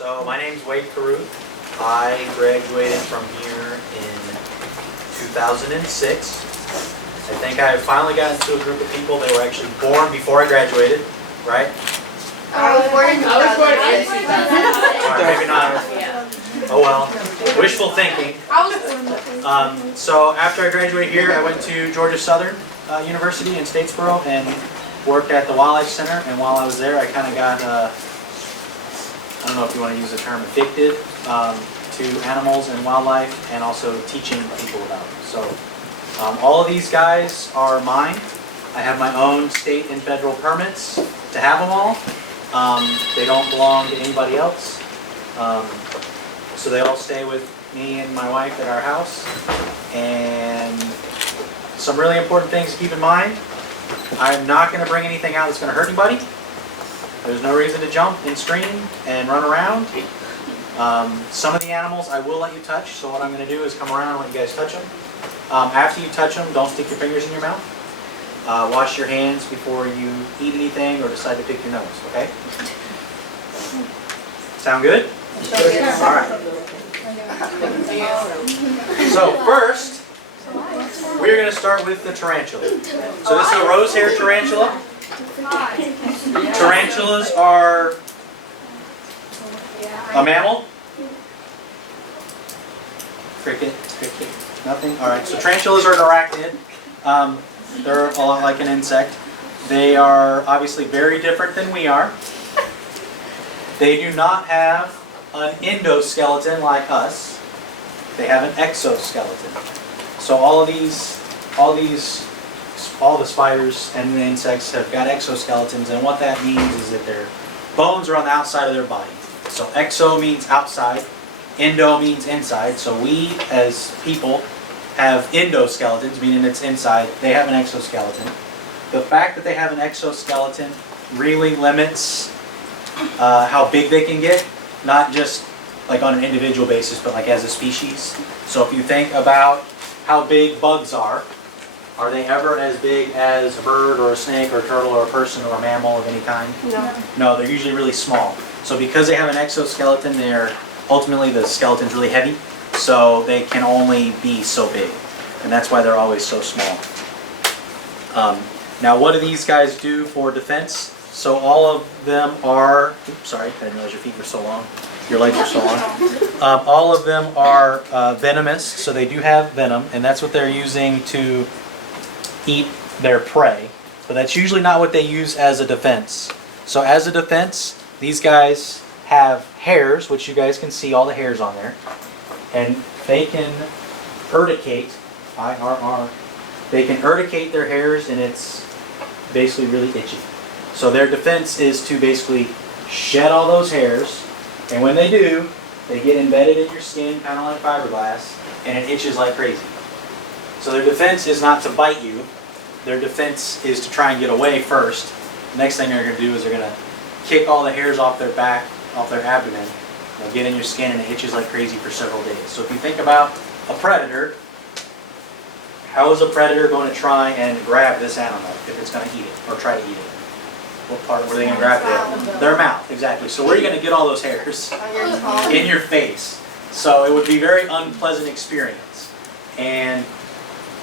So my name's Wade Carruth. I graduated from here in 2006. I think I finally got into a group of people that were actually born before I graduated, right? I was born in 2006. Maybe not. Oh well, wishful thinking. So after I graduated here, I went to Georgia Southern University in Statesboro and worked at the Wildlife Center. And while I was there, I kind of got, I don't know if you want to use the term, addicted to animals and wildlife, and also teaching people about them. So all of these guys are mine. I have my own state and federal permits to have them all. They don't belong to anybody else. So they all stay with me and my wife at our house. And some really important things to keep in mind. I'm not going to bring anything out that's going to hurt anybody. There's no reason to jump and scream and run around. Some of the animals I will let you touch, so what I'm going to do is come around and let you guys touch them. After you touch them, don't stick your fingers in your mouth. Wash your hands before you eat anything or decide to pick your nose, okay? Sound good? All right. So first, we're going to start with the tarantula. So this is a rose-haired tarantula. Tarantulas are a mammal. Cricket, cricket, nothing. All right, so tarantulas are an arachnid. They're a lot like an insect. They are obviously very different than we are. They do not have an endoskeleton like us. They have an exoskeleton. So all the spiders and the insects have got exoskeletons, and what that means is that their bones are on the outside of their body. So exo means outside, endo means inside. So we as people have endoskeletons, meaning it's inside. They have an exoskeleton. The fact that they have an exoskeleton really limits how big they can get, not just like on an individual basis, but like as a species. So if you think about how big bugs are they ever as big as a bird or a snake or a turtle or a person or a mammal of any kind? No. No, they're usually really small. So because they have an exoskeleton, ultimately the skeleton's really heavy, so they can only be so big. And that's why they're always so small. Now what do these guys do for defense? So all of them are, oops, sorry, I didn't realize your feet were so long. Your legs are so long. All of them are venomous, so they do have venom, and that's what they're using to eat their prey. But that's usually not what they use as a defense. So as a defense, these guys have hairs, which you guys can see all the hairs on there, and they can urticate, I-R-R, they can urticate their hairs, and it's basically really itchy. So their defense is to basically shed all those hairs, and when they do, they get embedded in your skin, kind of like fiberglass, and it itches like crazy. So their defense is not to bite you. Their defense is to try and get away first. The next thing they're going to do is they're going to kick all the hairs off their back, off their abdomen. They'll get in your skin, and it itches like crazy for several days. So if you think about a predator, how is a predator going to try and grab this animal if it's going to eat it or try to eat it? What part were they going to grab it? Their mouth, exactly. So where are you going to get all those hairs? In your face. So it would be a very unpleasant experience. And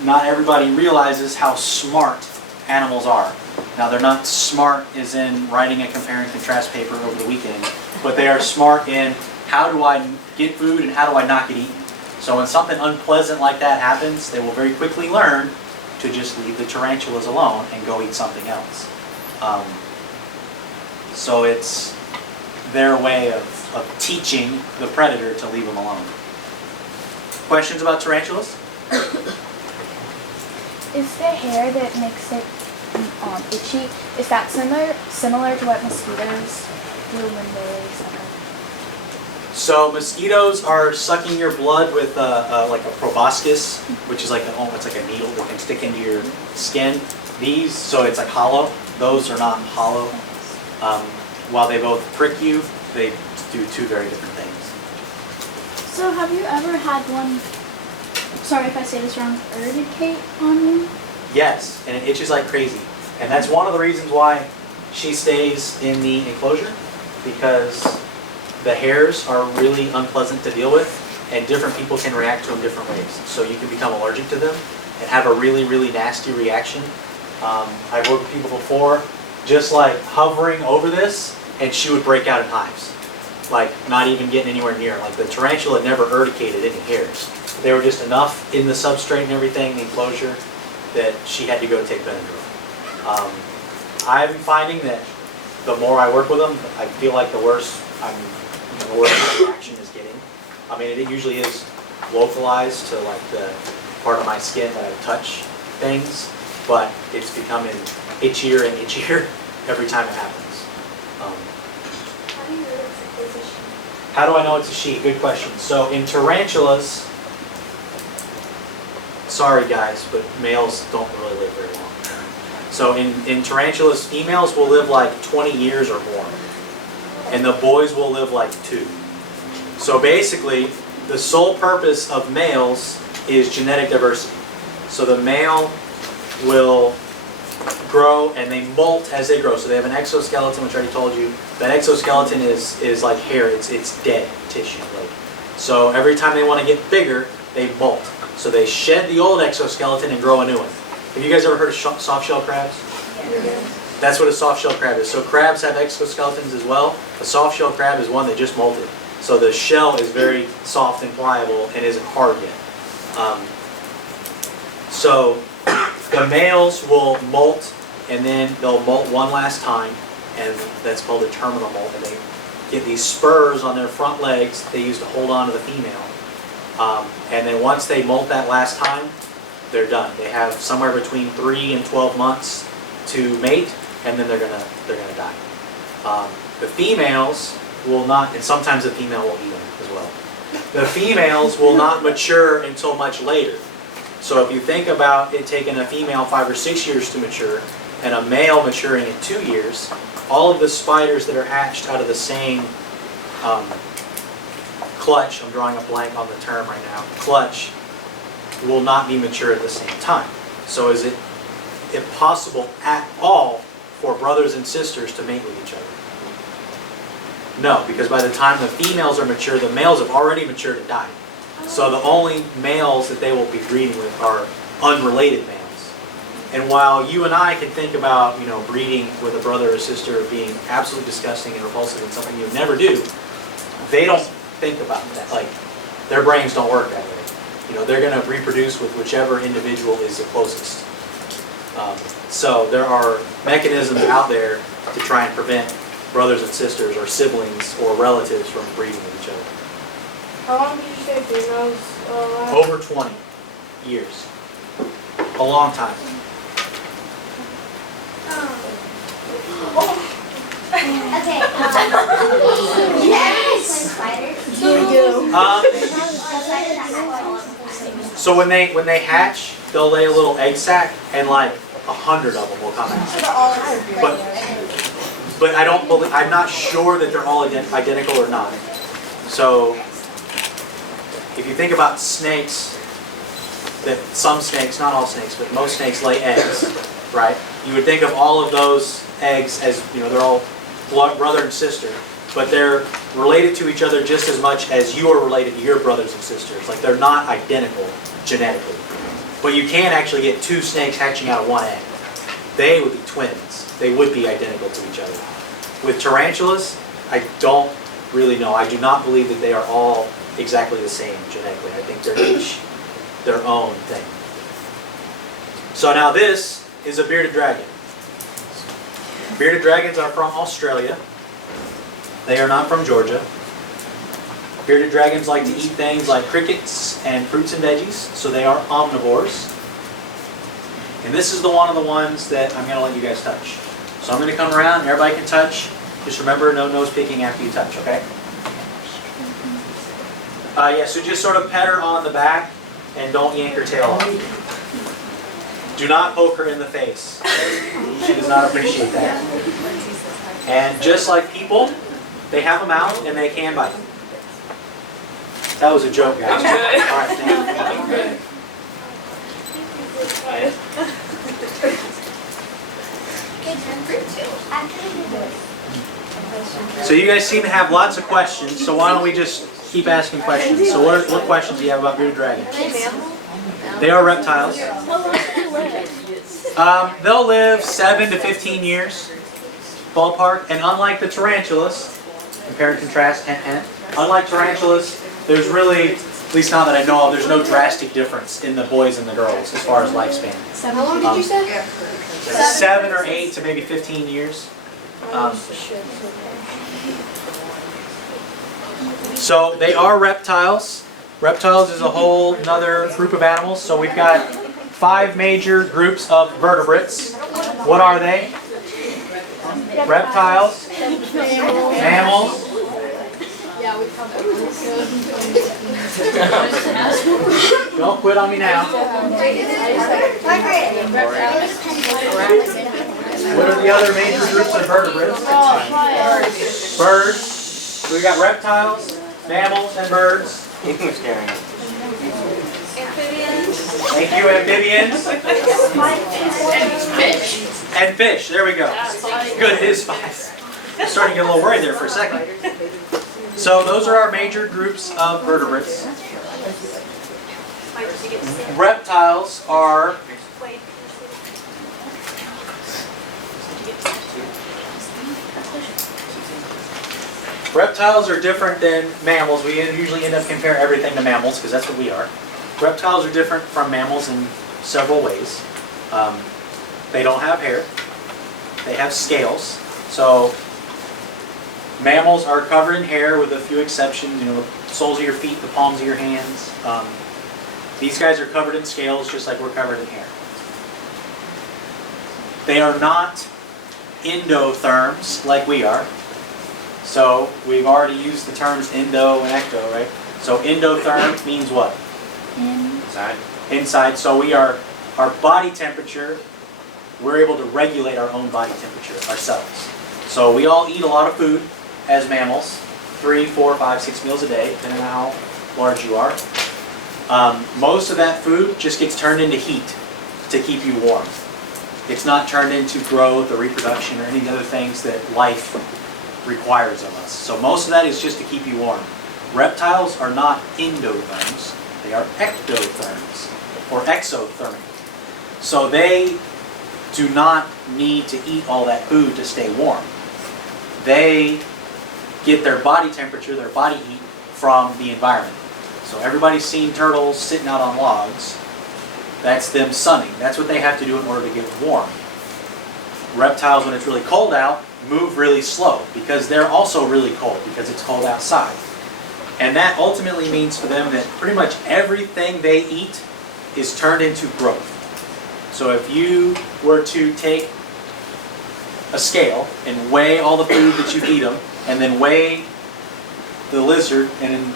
not everybody realizes how smart animals are. Now they're not smart as in writing a compare and contrast paper over the weekend, but they are smart in how do I get food and how do I not get eaten. So when something unpleasant like that happens, they will very quickly learn to just leave the tarantulas alone and go eat something else. So it's their way of teaching the predator to leave them alone. Questions about tarantulas? Is the hair that makes it itchy, is that similar to what mosquitoes do when they suck? So mosquitoes are sucking your blood with like a proboscis, which is like it's like a needle that can stick into your skin. These, so it's like hollow. Those are not hollow. While they both prick you, they do two very different things. So have you ever had one, sorry if I say this wrong, urticate on you? Yes, and it itches like crazy. And that's one of the reasons why she stays in the enclosure, because the hairs are really unpleasant to deal with, and different people can react to them different ways. So you can become allergic to them and have a really, really nasty reaction. I've worked with people before, just like hovering over this, and she would break out in hives. Like not even getting anywhere near. Like the tarantula never urticated any hairs. They were just enough in the substrate and everything, the enclosure, that she had to go take Benadryl. I'm finding that the more I work with them, I feel like the worse the worse the reaction is getting. I mean, it usually is localized to like the part of my skin that I touch things, but it's becoming itchier and itchier every time it happens. How do I know it's a she? Good question. So in tarantulas, sorry guys, but males don't really live very long. So in tarantulas, females will live like 20 years or more, and the boys will live like 2. So basically, the sole purpose of males is genetic diversity. So the male will grow and they molt as they grow. So they have an exoskeleton, which I already told you. That exoskeleton is like hair. It's dead tissue. So every time they want to get bigger, they molt. So they shed the old exoskeleton and grow a new one. Have you guys ever heard of soft-shell crabs? Yes. That's what a soft-shell crab is. So crabs have exoskeletons as well. A soft-shell crab is one that just molted. So the shell is very soft and pliable and isn't hard yet. So the males will molt, and then they'll molt one last time, and that's called a terminal molt. And they get these spurs on their front legs they use to hold on to the female. And then once they molt that last time, they're done. They have somewhere between 3 and 12 months to mate, and then they're gonna die. The females will not, and sometimes the female will eat them as well. The females will not mature until much later. So if you think about it taking a female 5 or 6 years to mature, and a male maturing in 2 years, all of the spiders that are hatched out of the same clutch, I'm drawing a blank on the term right now, clutch, will not be mature at the same time. So is it impossible at all for brothers and sisters to mate with each other? No, because by the time the females are mature, the males have already matured and died. So the only males that they will be breeding with are unrelated males. And while you and I can think about, breeding with a brother or sister being absolutely disgusting and repulsive and something you would never do, they don't think about that. Like, their brains don't work that way. They're going to reproduce with whichever individual is the closest. So there are mechanisms out there to try and prevent brothers and sisters or siblings or relatives from breeding with each other. How long did you say females last? Over 20 years. A long time. Okay. Yes. Spiders. We do. So when they hatch, they'll lay a little egg sac, and like 100 of them will come out. But I don't believe, I'm not sure that they're all identical or not. So if you think about snakes, that some snakes, not all snakes, but most snakes lay eggs, right? You would think of all of those eggs as, they're all brother and sister, but they're related to each other just as much as you are related to your brothers and sisters. Like, they're not identical genetically. But you can actually get 2 snakes hatching out of one egg. They would be twins. They would be identical to each other. With tarantulas, I don't really know. I do not believe that they are all exactly the same genetically. I think they're each their own thing. So now this is a bearded dragon. Bearded dragons are from Australia. They are not from Georgia. Bearded dragons like to eat things like crickets and fruits and veggies, so they are omnivores. And this is one of the ones that I'm going to let you guys touch. So I'm going to come around and everybody can touch. Just remember, no nose picking after you touch, okay? So just sort of pet her on the back and don't yank her tail off. Do not poke her in the face. She does not appreciate that. And just like people, they have a mouth and they can bite. That was a joke, guys. I'm good. All right, thank you. I'm good. So you guys seem to have lots of questions, so why don't we just keep asking questions. So what questions do you have about bearded dragons? They are reptiles. They'll live 7 to 15 years, ballpark, and unlike the tarantulas, compare and contrast, hint, hint, unlike tarantulas, there's really, at least not that I know of, there's no drastic difference in the boys and the girls as far as lifespan. How long did you say? 7 or 8 to maybe 15 years. So they are reptiles. Reptiles is a whole another group of animals. So we've got 5 major groups of vertebrates. What are they? Reptiles, mammals, don't quit on me now. What are the other major groups of vertebrates? Birds. So we got reptiles, mammals, and birds. Thank you, amphibians. And fish, there we go. Good, it is 5. I'm starting to get a little worried there for a second. So those are our major groups of vertebrates. Reptiles are different than mammals. We usually end up comparing everything to mammals because that's what we are. Reptiles are different from mammals in several ways. They don't have hair. They have scales. So mammals are covered in hair with a few exceptions, the soles of your feet, the palms of your hands. These guys are covered in scales just like we're covered in hair. They are not endotherms like we are. So we've already used the terms endo and ecto, right? So endotherm means what? Inside. Inside. So our body temperature, we're able to regulate our own body temperature ourselves. So we all eat a lot of food as mammals, 3, 4, 5, 6 meals a day, depending on how large you are. Most of that food just gets turned into heat to keep you warm. It's not turned into growth or reproduction or any other things that life requires of us. So most of that is just to keep you warm. Reptiles are not endotherms, they are ectotherms or exothermic. So they do not need to eat all that food to stay warm. They get their body temperature, their body heat from the environment. So everybody's seen turtles sitting out on logs. That's them sunning. That's what they have to do in order to get warm. Reptiles, when it's really cold out, move really slow because they're also really cold because it's cold outside. And that ultimately means for them that pretty much everything they eat is turned into growth. So if you were to take a scale and weigh all the food that you eat them, and then weigh the lizard, and in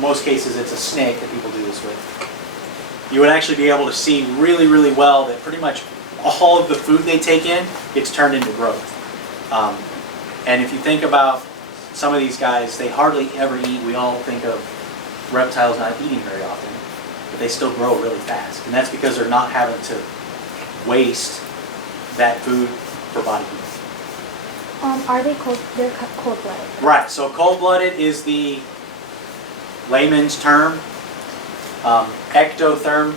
most cases it's a snake that people do this with, you would actually be able to see really, really well that pretty much all of the food they take in gets turned into growth. And if you think about some of these guys, they hardly ever eat. We all think of reptiles not eating very often, but they still grow really fast. And that's because they're not having to waste that food for body heat. Are they cold? They're cold-blooded. Right. So cold-blooded is the layman's term. Ectotherm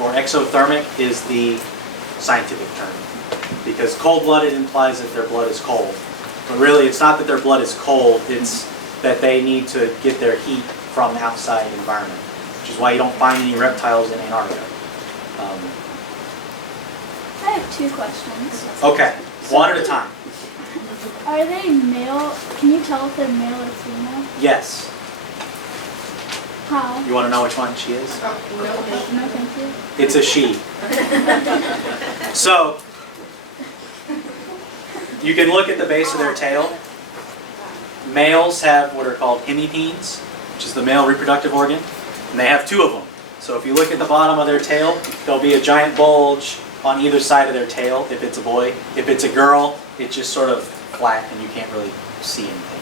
or exothermic is the scientific term, because cold-blooded implies that their blood is cold. But really, it's not that their blood is cold, it's that they need to get their heat from the outside environment, which is why you don't find any reptiles in Antarctica. I have 2 questions. Okay, one at a time. Are they male? Can you tell if they're male or female? Yes. How? You want to know which one she is? No, thank you. It's a she. So, you can look at the base of their tail. Males have what are called hemipenes, which is the male reproductive organ, and they have 2 of them. So if you look at the bottom of their tail, there'll be a giant bulge on either side of their tail if it's a boy. If it's a girl, it's just sort of flat and you can't really see anything.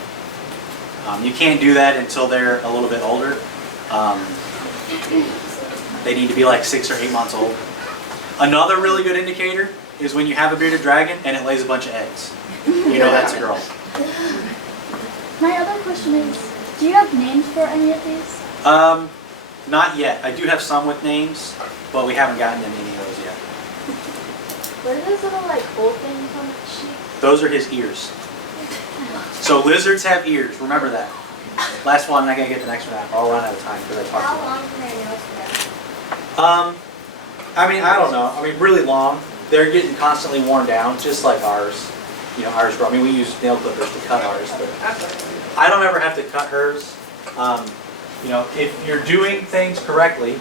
You can't do that until they're a little bit older. They need to be like 6 or 8 months old. Another really good indicator is when you have a bearded dragon and it lays a bunch of eggs. You know that's a girl. My other question is, do you have names for any of these? Not yet. I do have some with names, but we haven't gotten into any of those yet. What are those little like hole things on the sheet? Those are his ears. So lizards have ears. Remember that. Last one, I'm not gonna get the next one out. I'll run out of time because I talked How about long can their nails grow? I mean, I don't know. I mean, really long. They're getting constantly worn down, just like ours. You know, ours grow. I mean, we use nail clippers to cut ours, but I don't ever have to cut hers. You know, if you're doing things correctly,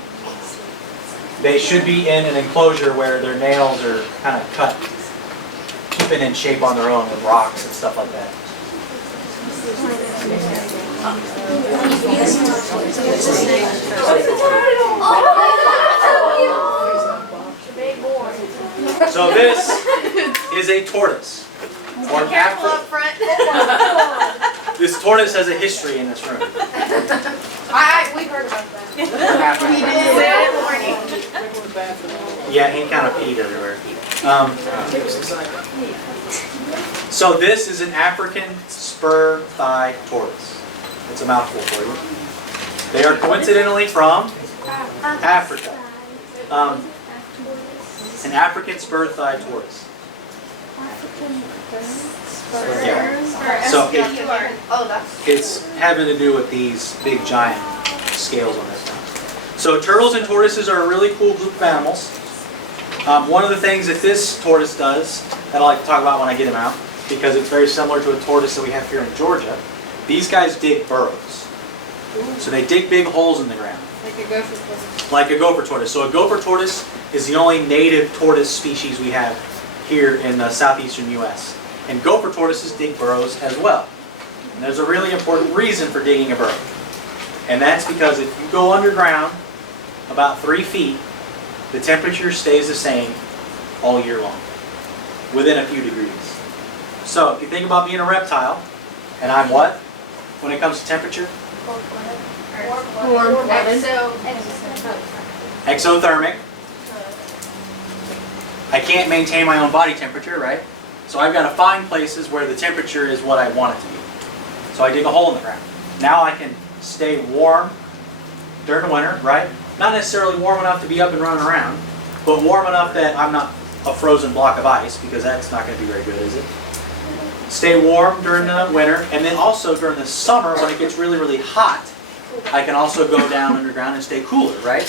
they should be in an enclosure where their nails are kind of cut, keeping in shape on their own with rocks and stuff like that. Big boy. So this is a tortoise. Or Careful up front. This tortoise has a history in this room. We heard about that. Yeah, he kind of peed everywhere. So this is an African spur-thighed tortoise. It's a mouthful for you. They are coincidentally from Africa. An African spur-thighed tortoise. Yeah. So it's having to do with these big giant scales on this one. So turtles and tortoises are a really cool group of animals. One of the things that this tortoise does that I like to talk about when I get him out, because it's very similar to a tortoise that we have here in Georgia, these guys dig burrows. So they dig big holes in the ground. Like a gopher tortoise. Like a gopher tortoise. So a gopher tortoise is the only native tortoise species we have here in the southeastern U.S. And gopher tortoises dig burrows as well. And there's a really important reason for digging a burrow. And that's because if you go underground about 3 feet, the temperature stays the same all year long, within a few degrees. So if you think about being a reptile, and I'm what when it comes to temperature? Warm-blooded. Exothermic. I can't maintain my own body temperature, right? So I've got to find places where the temperature is what I want it to be. So I dig a hole in the ground. Now I can stay warm during the winter, right? Not necessarily warm enough to be up and running around, but warm enough that I'm not a frozen block of ice, because that's not going to be very good, is it? Stay warm during the winter, and then also during the summer when it gets really, really hot, I can also go down underground and stay cooler, right?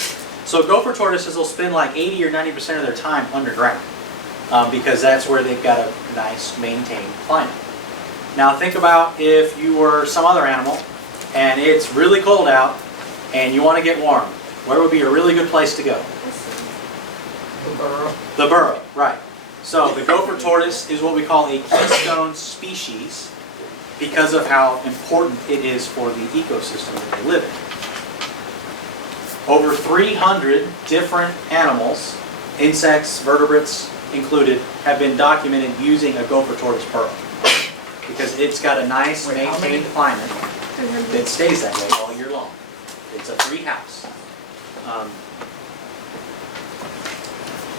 So gopher tortoises will spend like 80 or 90% of their time underground, because that's where they've got a nice maintained climate. Now think about if you were some other animal and it's really cold out and you want to get warm. Where would be a really good place to go? The burrow. The burrow, right. So the gopher tortoise is what we call a keystone species because of how important it is for the ecosystem that they live in. Over 300 different animals, insects, vertebrates included, have been documented using a gopher tortoise burrow because it's got a nice maintained climate that stays that way all year long. It's a free house.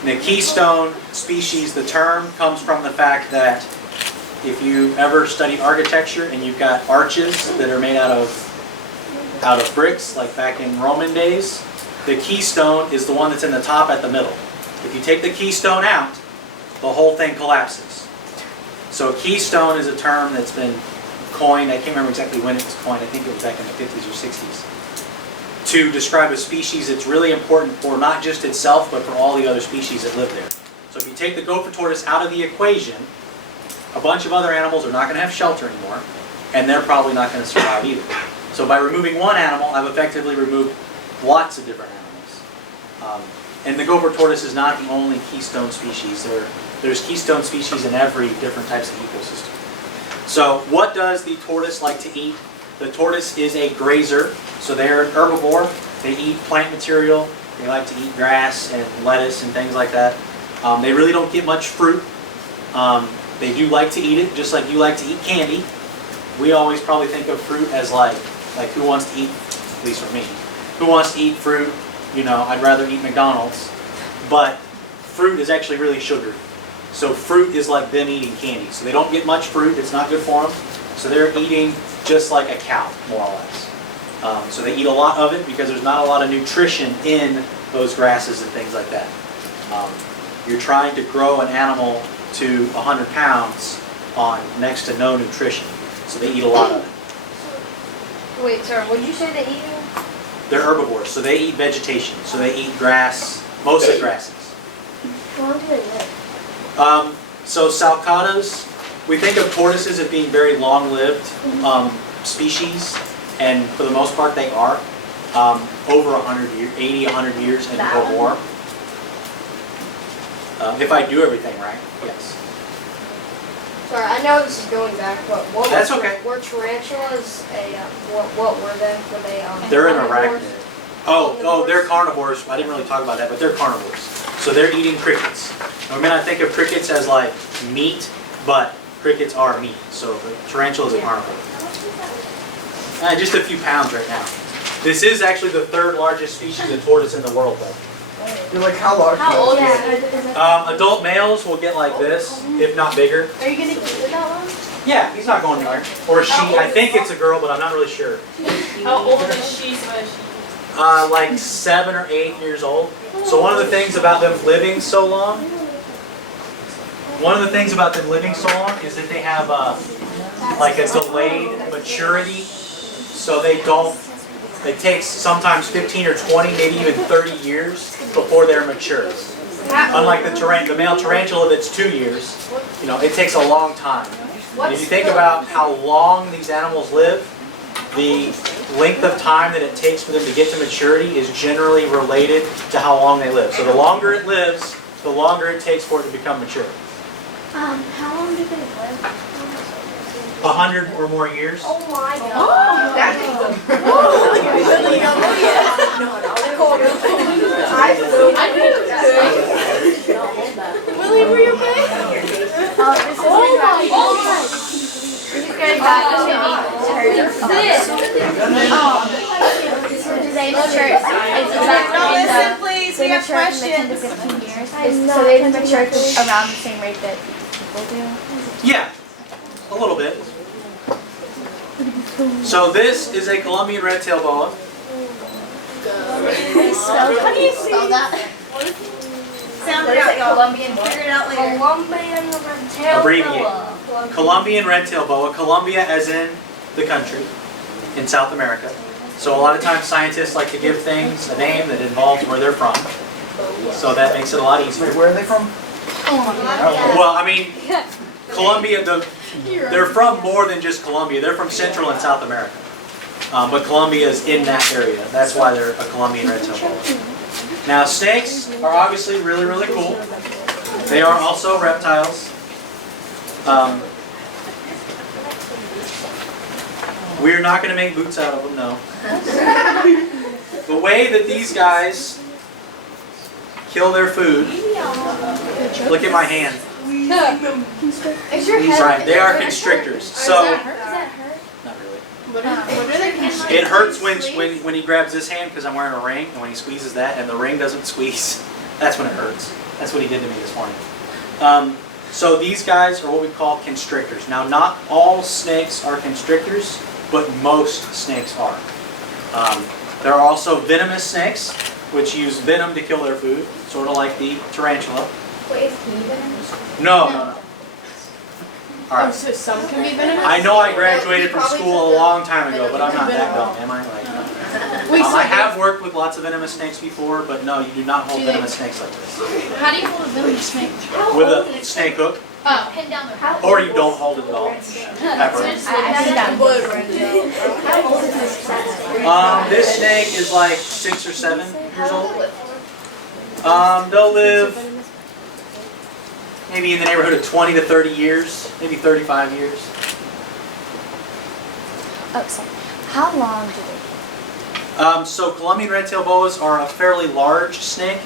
The keystone species, the term comes from the fact that if you ever study architecture and you've got arches that are made out of bricks, like back in Roman days, the keystone is the one that's in the top at the middle. If you take the keystone out, the whole thing collapses. So keystone is a term that's been coined, I can't remember exactly when it was coined, I think it was back in the 50s or 60s, to describe a species that's really important for not just itself, but for all the other species that live there. So if you take the gopher tortoise out of the equation, a bunch of other animals are not going to have shelter anymore, and they're probably not going to survive either. So by removing one animal, I've effectively removed lots of different animals. And the gopher tortoise is not the only keystone species. There's keystone species in every different types of ecosystem. So what does the tortoise like to eat? The tortoise is a grazer, so they're an herbivore. They eat plant material. They like to eat grass and lettuce and things like that. They really don't get much fruit. They do like to eat it, just like you like to eat candy. We always probably think of fruit as like who wants to eat, at least for me, who wants to eat fruit? You know, I'd rather eat McDonald's. But fruit is actually really sugary. So fruit is like them eating candy. So they don't get much fruit. It's not good for them. So they're eating just like a cow, more or less. So they eat a lot of it because there's not a lot of nutrition in those grasses and things like that. You're trying to grow an animal to 100 pounds on next to no nutrition. So they eat a lot of it. Wait, sorry, what did you say they eat? They're herbivores, so they eat vegetation. So they eat grass, mostly grasses. How long do they live? So salcadas, we think of tortoises as being very long-lived species, and for the most part they are. Over 100 years, 80, 100 years and more. If I do everything right, yes. Sorry, I know this is going back, but what That's okay. were tarantulas what were they? Were they They're an carnivores? arachnid. Oh, they're carnivores. I didn't really talk about that, but they're carnivores. So they're eating crickets. Now, we may not think of crickets as like meat, but crickets are meat. So the tarantula is a carnivore. Just a few pounds right now. This is actually the third largest species of tortoise in the world, though. You're like, how large? How old is it? it? Adult males will get like this, if not bigger. Are you gonna keep it that long? Yeah, he's not going anywhere. Or she. I think it's a girl, but I'm not really sure. How old is she? Like 7 or 8 years old. So one of the things about them living so long, is that they have like a delayed maturity. So they don't. It takes sometimes 15 or 20, maybe even 30 years before they're mature. Unlike the male tarantula that's 2 years, it takes a long time. And if you think about how long these animals live, the length of time that it takes for them to get to maturity is generally related to how long they live. So the longer it lives, the longer it takes for it to become mature. How long do they live? 100 or more years. Oh my god. Willie, were you okay? This is going back to do they mature? Please, They mature in the 10 to 15 years. So they mature around the same rate that people do. Yeah, a little bit. So this is a Colombian Red-Tail Boa. How do you spell that? Sound it out, Colombian. Figure it out later. Colombian Red-Tail Abbreviate. Boa. Colombian Red-Tail Boa. Colombia as in the country in South America. So a lot of times scientists like to give things a name that involves where they're from. So that makes it a lot easier. Wait, where are they from? Well, I mean, Colombia, they're from more than just Colombia. They're from Central and South America. But Colombia is in that area. That's why they're a Colombian Red-Tail Boa. Now, snakes are obviously really, really cool. They are also reptiles. We're not going to make boots out of them, no. The way that these guys kill their food, look at my hand. Is your head? Right, they are constrictors. So, not really. It hurts when he grabs this hand because I'm wearing a ring, and when he squeezes that and the ring doesn't squeeze, that's when it hurts. That's what he did to me this morning. So these guys are what we call constrictors. Now, not all snakes are constrictors, but most snakes are. There are also venomous snakes, which use venom to kill their food, sort of like the tarantula. Wait, is he venomous? No. All right. So some can be venomous? I know I graduated from school a long time ago, but I'm not that dumb, am I? Wait, I have worked with lots of venomous snakes before, but no, you do not hold Do they- venomous snakes like this. How do you hold a venomous snake? With a snake hook, Oh. Pin down the or you don't hold it at all, ever. This snake is like 6 or 7 years old. They'll live maybe in the neighborhood of 20 to 30 years, maybe 35 years. Oh, sorry. How long do they? So Colombian red-tail boas are a fairly large snake.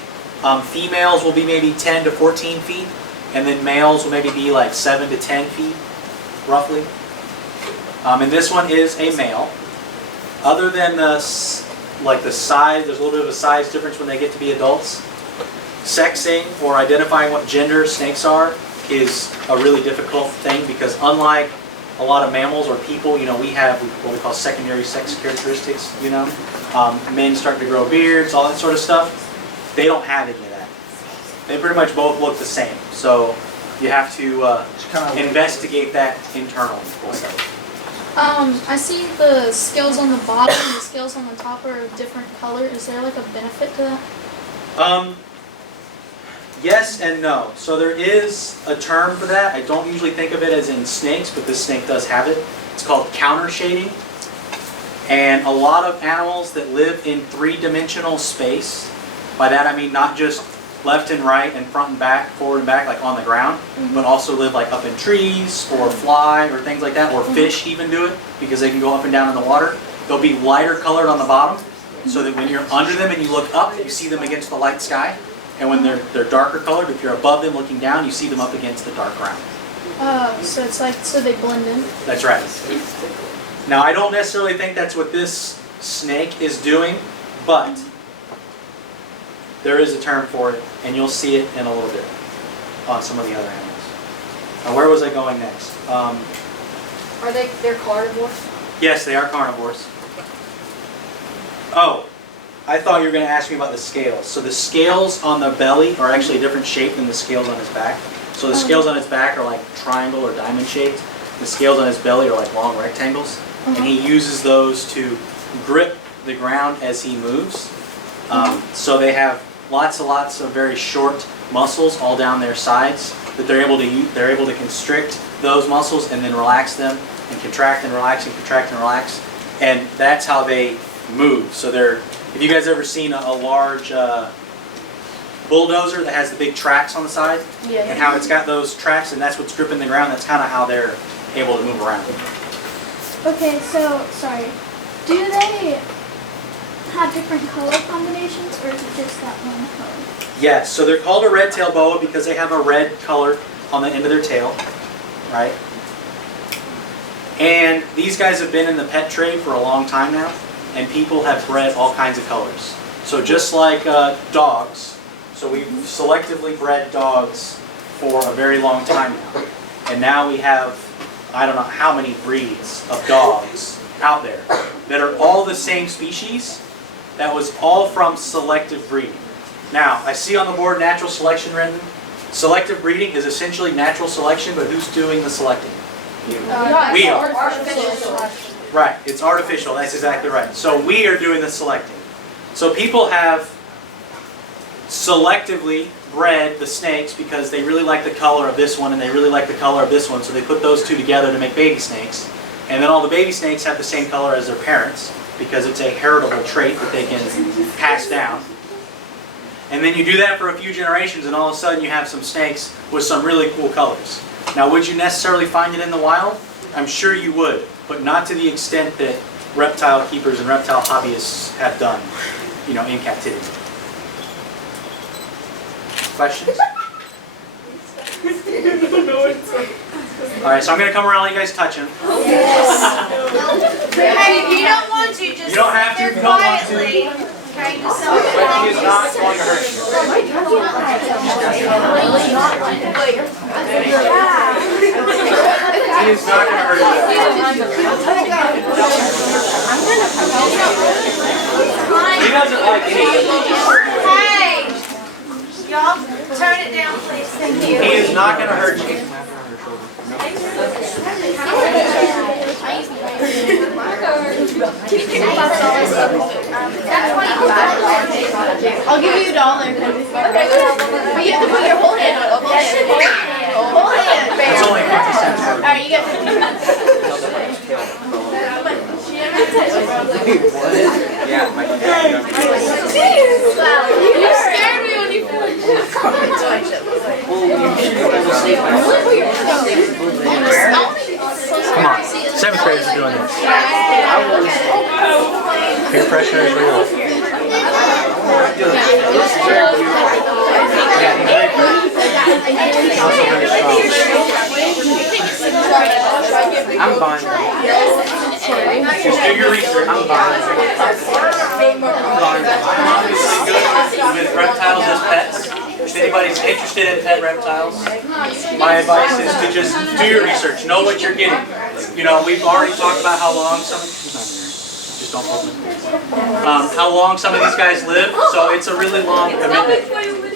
Females will be maybe 10 to 14 feet, and then males will maybe be like 7 to 10 feet, roughly. And this one is a male. Other than the size, there's a little bit of a size difference when they get to be adults. Sexing or identifying what gender snakes are is a really difficult thing because unlike a lot of mammals or people, you know, we have what we call secondary sex characteristics, you know. Men start to grow beards, all that sort of stuff. They don't have any of that. They pretty much both look the same. So you have to investigate that internally. I see the scales on the bottom and the scales on the top are a different color. Is there like a benefit to that? Yes and no. So there is a term for that. I don't usually think of it as in snakes, but this snake does have it. It's called countershading. And a lot of animals that live in three-dimensional space, by that I mean not just left and right and front and back, forward and back, like on the ground, but also live like up in trees or fly or things like that, or fish even do it because they can go up and down in the water. They'll be lighter colored on the bottom so that when you're under them and you look up, you see them against the light sky. And when they're darker colored, if you're above them looking down, you see them up against the dark ground. So it's like, so they blend in? That's right. Now, I don't necessarily think that's what this snake is doing, but there is a term for it, and you'll see it in a little bit on some of the other animals. Now, where was I going next? They're carnivores? Yes, they are carnivores. Oh, I thought you were going to ask me about the scales. So the scales on the belly are actually a different shape than the scales on his back. So the scales on his back are like triangle or diamond shaped. The scales on his belly are like long rectangles. And he uses those to grip the ground as he moves. So they have lots of very short muscles all down their sides that they're able to constrict those muscles and then relax them and contract and relax and contract and relax. And that's how they move. So they're, have you guys ever seen a large bulldozer that has the big tracks on the side? Yeah. And how it's got those tracks and that's what's gripping the ground? That's kind of how they're able to move around. Okay, so, sorry. Do they have different color combinations, or is it just that one color? Yes, so they're called a red-tail boa because they have a red color on the end of their tail, right? And these guys have been in the pet trade for a long time now, and people have bred all kinds of colors. So just like dogs, so we've selectively bred dogs for a very long time now. And now we have, I don't know how many breeds of dogs out there that are all the same species. That was all from selective breeding. Now, I see on the board natural selection written. Selective breeding is essentially natural selection, but who's doing the selecting? We are. Right, it's artificial, that's exactly right. So we are doing the selecting. So people have selectively bred the snakes because they really like the color of this one and they really like the color of this one, so they put those two together to make baby snakes. And then all the baby snakes have the same color as their parents because it's a heritable trait that they can pass down. And then you do that for a few generations and all of a sudden you have some snakes with some really cool colors. Now, would you necessarily find it in the wild? I'm sure you would, but not to the extent that reptile keepers and reptile hobbyists have done, you know, in captivity. Questions? All right, so I'm going to come around and let you guys touch him. Hey, if you don't want to, just You don't have to, sit if you there don't want to. quietly. Okay, just sit But he there. is not going to hurt you. He is not going to hurt you. He doesn't like anything. Hey! Y'all, turn it down, please. Thank you. He is not going to hurt you. I'll give you $1. But you have to put your whole hand on it. Whole hand. It's only 50 cents. Alright, you get 50 You scared me when you Come on. 7th graders are doing this. Peer pressure is real. Yeah, he's very pretty. Also very strong. I'm buying them. Just do your research. I'm buying them. I'm buying them. Obviously good with reptiles as pets. if anybody's interested in pet reptiles, my advice is to just do your research. Know what you're getting. You know, we've already talked about how long some just don't hold me. How long some of these guys live, so it's a really long commitment.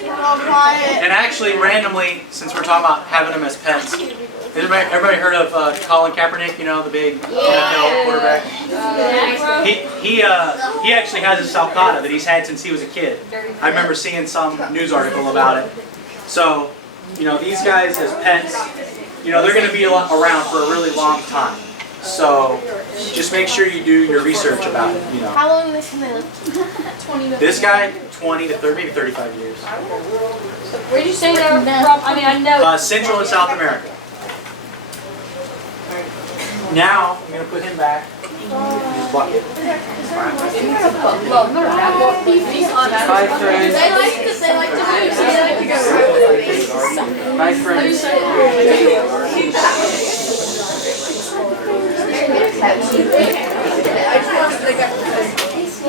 And actually, randomly, since we're talking about having them as pets, everybody heard of Colin Kaepernick? You know, the big NFL quarterback. He actually has a sulcata that he's had since he was a kid. I remember seeing some news article about it. So, you know, these guys as pets, you know, they're going to be around for a really long time. So, just make sure you do your research about it. You know. How long can they live? 20 to This guy, 20 to 30, maybe 35 years. Where'd you say they're from? I mean, I know. Central and South America. Now, I'm going to put him back in his bucket. 5 friends. They like to move. 5 friends.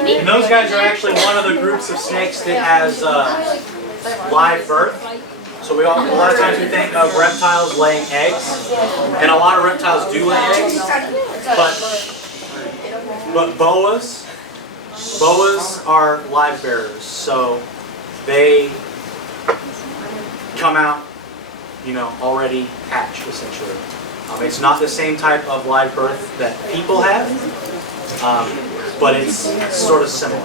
And those guys are actually one of the groups of snakes that has live birth. So a lot of times we think of reptiles laying eggs, and a lot of reptiles do lay eggs, but boas are live bearers. So they come out, you know, already hatched essentially. It's not the same type of live birth that people have, but it's sort of similar.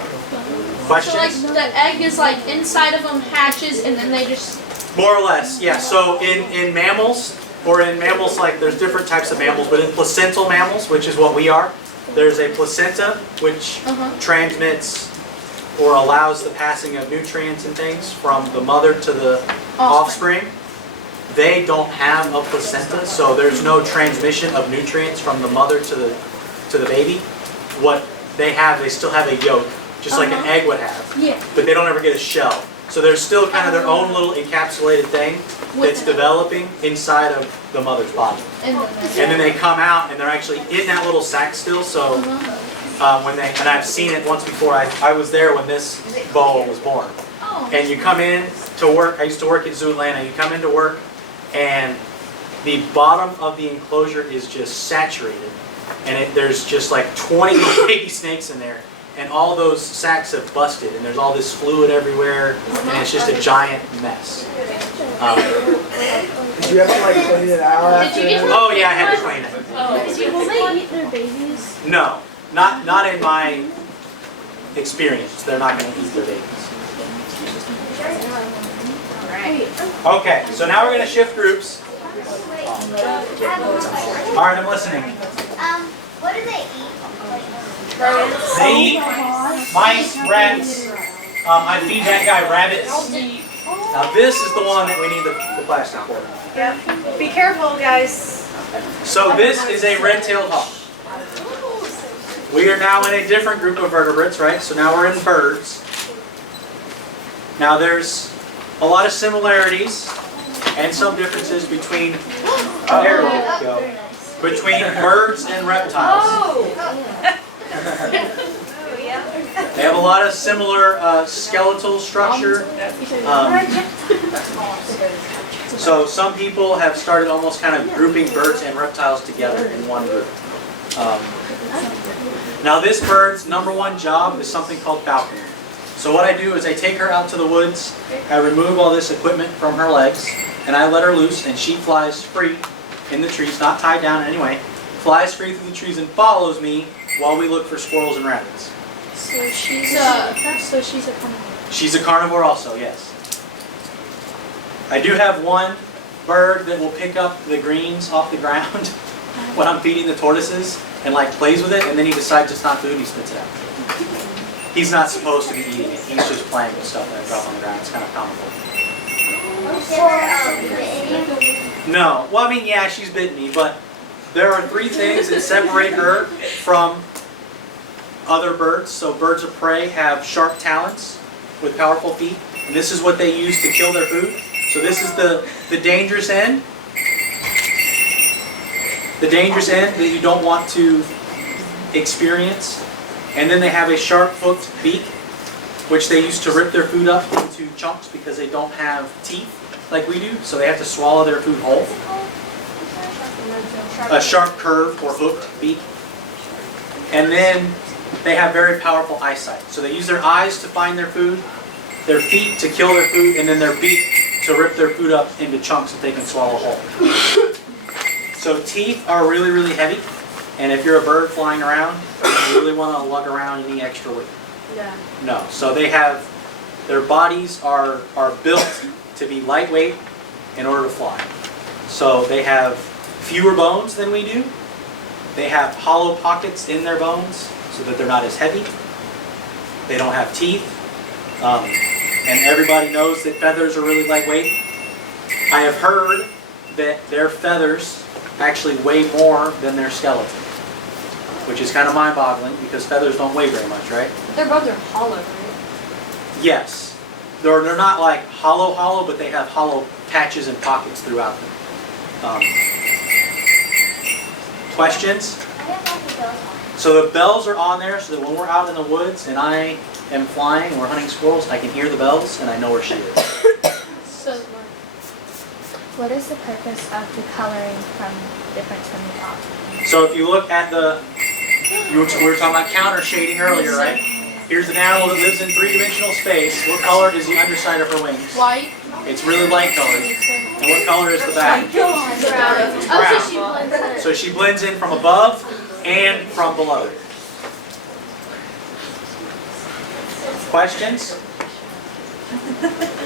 Questions? So like the egg is like inside of them hatches and then they just... More or less, yeah. So in mammals, or in mammals like there's different types of mammals, but in placental mammals, which is what we are, there's a placenta which transmits or allows the passing of nutrients and things from the mother to the offspring. They don't have a placenta, so there's no transmission of nutrients from the mother to the baby. What they have, they still have a yolk, just like an egg would have. Yeah. But they don't ever get a shell. So there's still kind of their own little encapsulated thing that's developing inside of the mother's body. And then they come out and they're actually in that little sac still. So and I've seen it once before. I was there when this boa was born. And you come in to work. I used to work at Zoo Atlanta. You come into work and the bottom of the enclosure is just saturated. And there's just like 20 baby snakes in there. And all those sacs have busted, and there's all this fluid everywhere, and it's just a giant mess. Did you have to like clean it out after? Oh yeah, I had to clean it. Will they eat their babies? No, not in my experience. They're not going to eat their babies. Okay, so now we're going to shift groups. All right, I'm listening. What do they eat? They eat mice, rats. I feed that guy rabbits. Now this is the one that we need the plastic for. Yeah. Be careful, guys. So this is a red-tailed hawk. We are now in a different group of vertebrates, right? So now we're in birds. Now there's a lot of similarities and some differences between between birds and reptiles. They have a lot of similar skeletal structure. So some people have started almost kind of grouping birds and reptiles together in one group. Now this bird's #1 job is something called falconry. So what I do is I take her out to the woods, I remove all this equipment from her legs, and I let her loose, and she flies free in the trees, not tied down in any way, flies free through the trees and follows me while we look for squirrels and rabbits. So she's a carnivore. She's a carnivore also, yes. I do have one bird that will pick up the greens off the ground when I'm feeding the tortoises and like plays with it, and then he decides it's not food and he spits it out. He's not supposed to be eating it. He's just playing with stuff that I drop on the ground. It's kind of comical. No. Well, I mean, yeah, she's bitten me, but there are 3 things that separate her from other birds. So birds of prey have sharp talons with powerful feet. And this is what they use to kill their food. So this is the dangerous end. The dangerous end that you don't want to experience. And then they have a sharp hooked beak. which they use to rip their food up into chunks because they don't have teeth like we do, so they have to swallow their food whole. A sharp curved or hooked beak. And then they have very powerful eyesight. So they use their eyes to find their food, their feet to kill their food, and then their beak to rip their food up into chunks that they can swallow whole. So teeth are really, really heavy. And if you're a bird flying around, you really want to lug around any extra weight. Yeah. No. So they have, their bodies are built to be lightweight in order to fly. So they have fewer bones than we do. They have hollow pockets in their bones so that they're not as heavy. They don't have teeth. And everybody knows that feathers are really lightweight. I have heard that their feathers actually weigh more than their skeleton, which is kind of mind-boggling because feathers don't weigh very much, right? Their bones are hollow, right? Yes. They're not like hollow, but they have hollow patches and pockets throughout them. Questions? So the bells are on there so that when we're out in the woods and I am flying and we're hunting squirrels, I can hear the bells and I know where she is. So What is the purpose of the coloring difference from the top? So if you look at we were talking about countershading earlier, right? Here's an animal that lives in three-dimensional space. What color is the underside of her wings? white. It's really light colored. And what color is the back? It's brown. So she blends in from above and from below. Questions?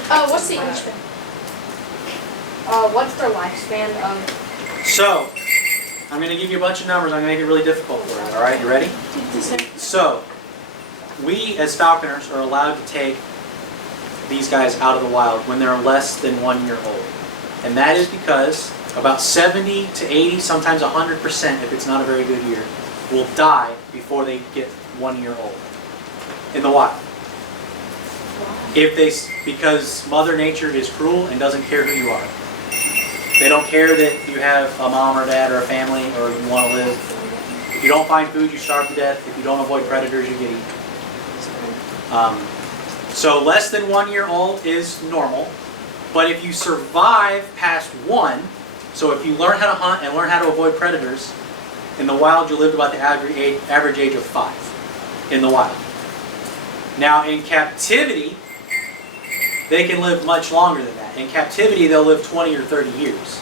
What's the age span? What's their lifespan of? So, I'm going to give you a bunch of numbers. I'm going to make it really difficult for you. All right, you ready? So, we as falconers are allowed to take these guys out of the wild when they're less than 1 year old. And that is because about 70 to 80, sometimes 100%, if it's not a very good year, will die before they get 1 year old in the wild. Because Mother Nature is cruel and doesn't care who you are. They don't care that you have a mom or dad or a family or you want to live. If you don't find food, you starve to death. If you don't avoid predators, you get eaten. So less than 1 year old is normal. But if you survive past 1, so if you learn how to hunt and learn how to avoid predators, in the wild you'll live about the average age of 5 in the wild. Now in captivity, they can live much longer than that. In captivity, they'll live 20 or 30 years.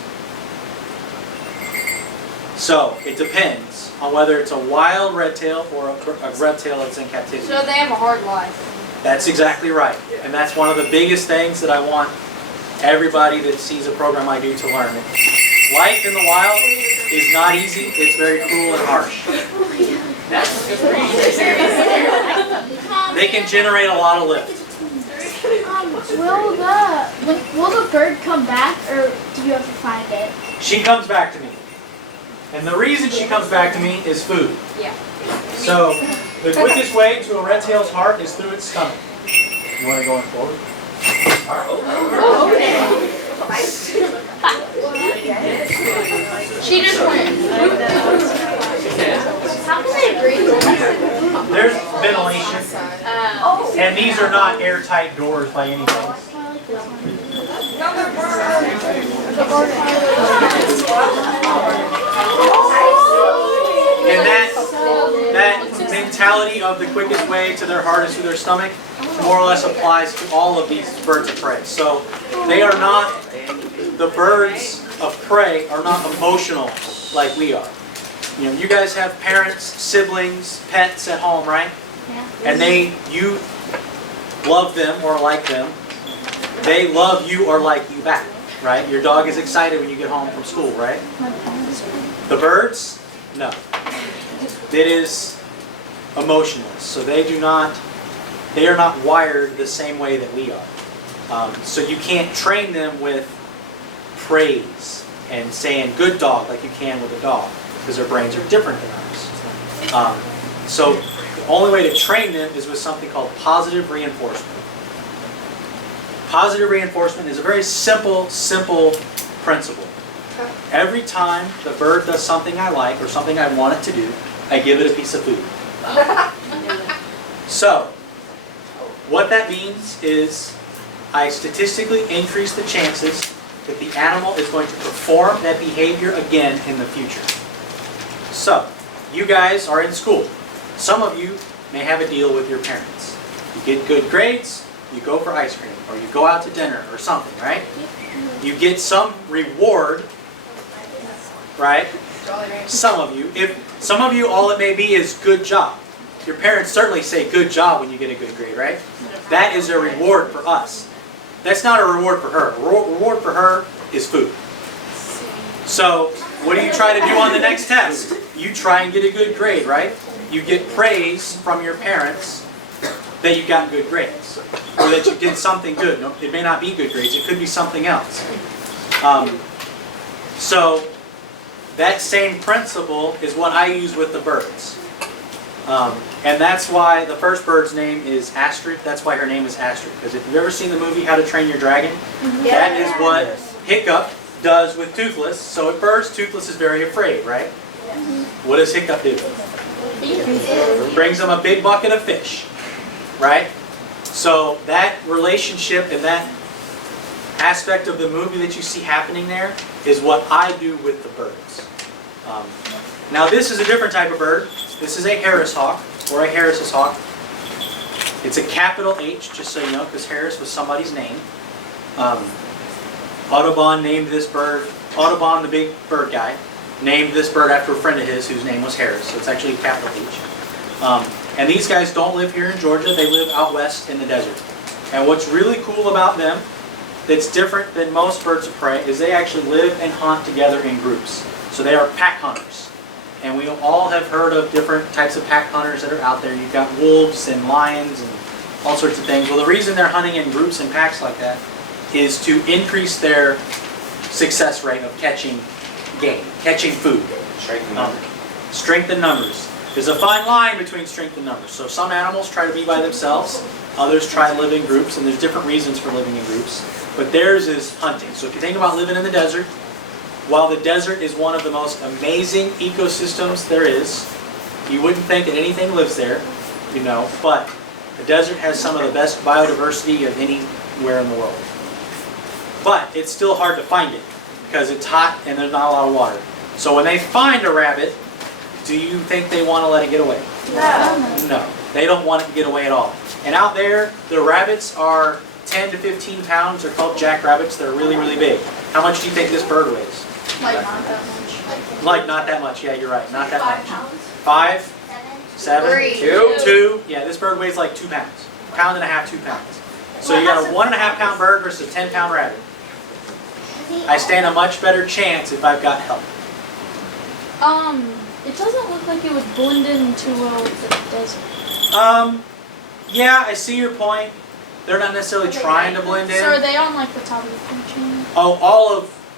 So it depends on whether it's a wild red-tail or a red-tail that's in captivity. So they have a hard life. That's exactly right. And that's one of the biggest things that I want everybody that sees a program I do to learn. Life in the wild is not easy. It's very cruel and harsh. They can generate a lot of lift. Will the bird come back, or do you have to find it? She comes back to me. And the reason she comes back to me is food. Yeah. So, the quickest way to a red-tail's heart is through its stomach. You want to go in forward? She just went. How can they breathe? There's ventilation. And these are not airtight doors by any means. And that mentality of the quickest way to their heart is through their stomach more or less applies to all of these birds of prey. So they are not, the birds of prey are not emotional like we are. You know, you guys have parents, siblings, pets at home, right? Yeah. And you love them or like them. They love you or like you back, right? Your dog is excited when you get home from school, right? The birds, no. It is emotionless. So they are not wired the same way that we are. So you can't train them with praise and saying good dog like you can with a dog, because their brains are different than ours. So the only way to train them is with something called positive reinforcement. Positive reinforcement is a very simple principle. Every time the bird does something I like or something I want it to do, I give it a piece of food. So, What that means is I statistically increase the chances that the animal is going to perform that behavior again in the future. So, you guys are in school. Some of you may have a deal with your parents. You get good grades, you go for ice cream, or you go out to dinner or something, right? You get some reward, right? Some of you, all it may be is good job. Your parents certainly say good job when you get a good grade, right? That is a reward for us. That's not a reward for her. A reward for her is food. So, what do you try to do on the next test? You try and get a good grade, right? You get praise from your parents that you got good grades, or that you did something good. No, it may not be good grades, it could be something else. So that same principle is what I use with the birds. And that's why the first bird's name is Astrid. That's why her name is Astrid. Because if you've ever seen the movie How to Train Your Dragon, that is what Hiccup does with Toothless. So at first, Toothless is very afraid, right? What does Hiccup do? Brings him a big bucket of fish, right? So that relationship and that aspect of the movie that you see happening there is what I do with the birds. Now this is a different type of bird. This is a Harris hawk, or a Harris's hawk. It's a capital H, just so you know, because Harris was somebody's name. Audubon named this bird, Audubon, the big bird guy, named this bird after a friend of his whose name was Harris, so it's actually a capital H. And these guys don't live here in Georgia, they live out west in the desert. And what's really cool about them, that's different than most birds of prey, is they actually live and hunt together in groups. So they are pack hunters. And we all have heard of different types of pack hunters that are out there. You've got wolves and lions and all sorts of things. Well, the reason they're hunting in groups and packs like that is to increase their success rate of catching game, catching food. Strength in numbers. There's a fine line between strength and numbers. So some animals try to be by themselves, others try to live in groups, and there's different reasons for living in groups. But theirs is hunting. So if you think about living in the desert, while the desert is one of the most amazing ecosystems there is, you wouldn't think that anything lives there, you know, but the desert has some of the best biodiversity of anywhere in the world. But it's still hard to find it because it's hot and there's not a lot of water. So when they find a rabbit, do you think they want to let it get away? No, they don't want it to get away at all. And out there, the rabbits are 10 to 15 pounds. They're called jackrabbits. They're really, really big. How much do you think this bird weighs? Like not that much. Like not that much. Yeah, you're right. Not that much. 5, 7, 3, 2. Yeah, this bird weighs like 2 pounds. Pound and a half, 2 pounds. So you got a 1.5 pound bird versus a 10 pound rabbit. I stand a much better chance if I've got help. It doesn't look like it would blend in too well with the desert. Yeah, I see your point. They're not necessarily trying to blend in. So are they on like the top of the food chain? Oh,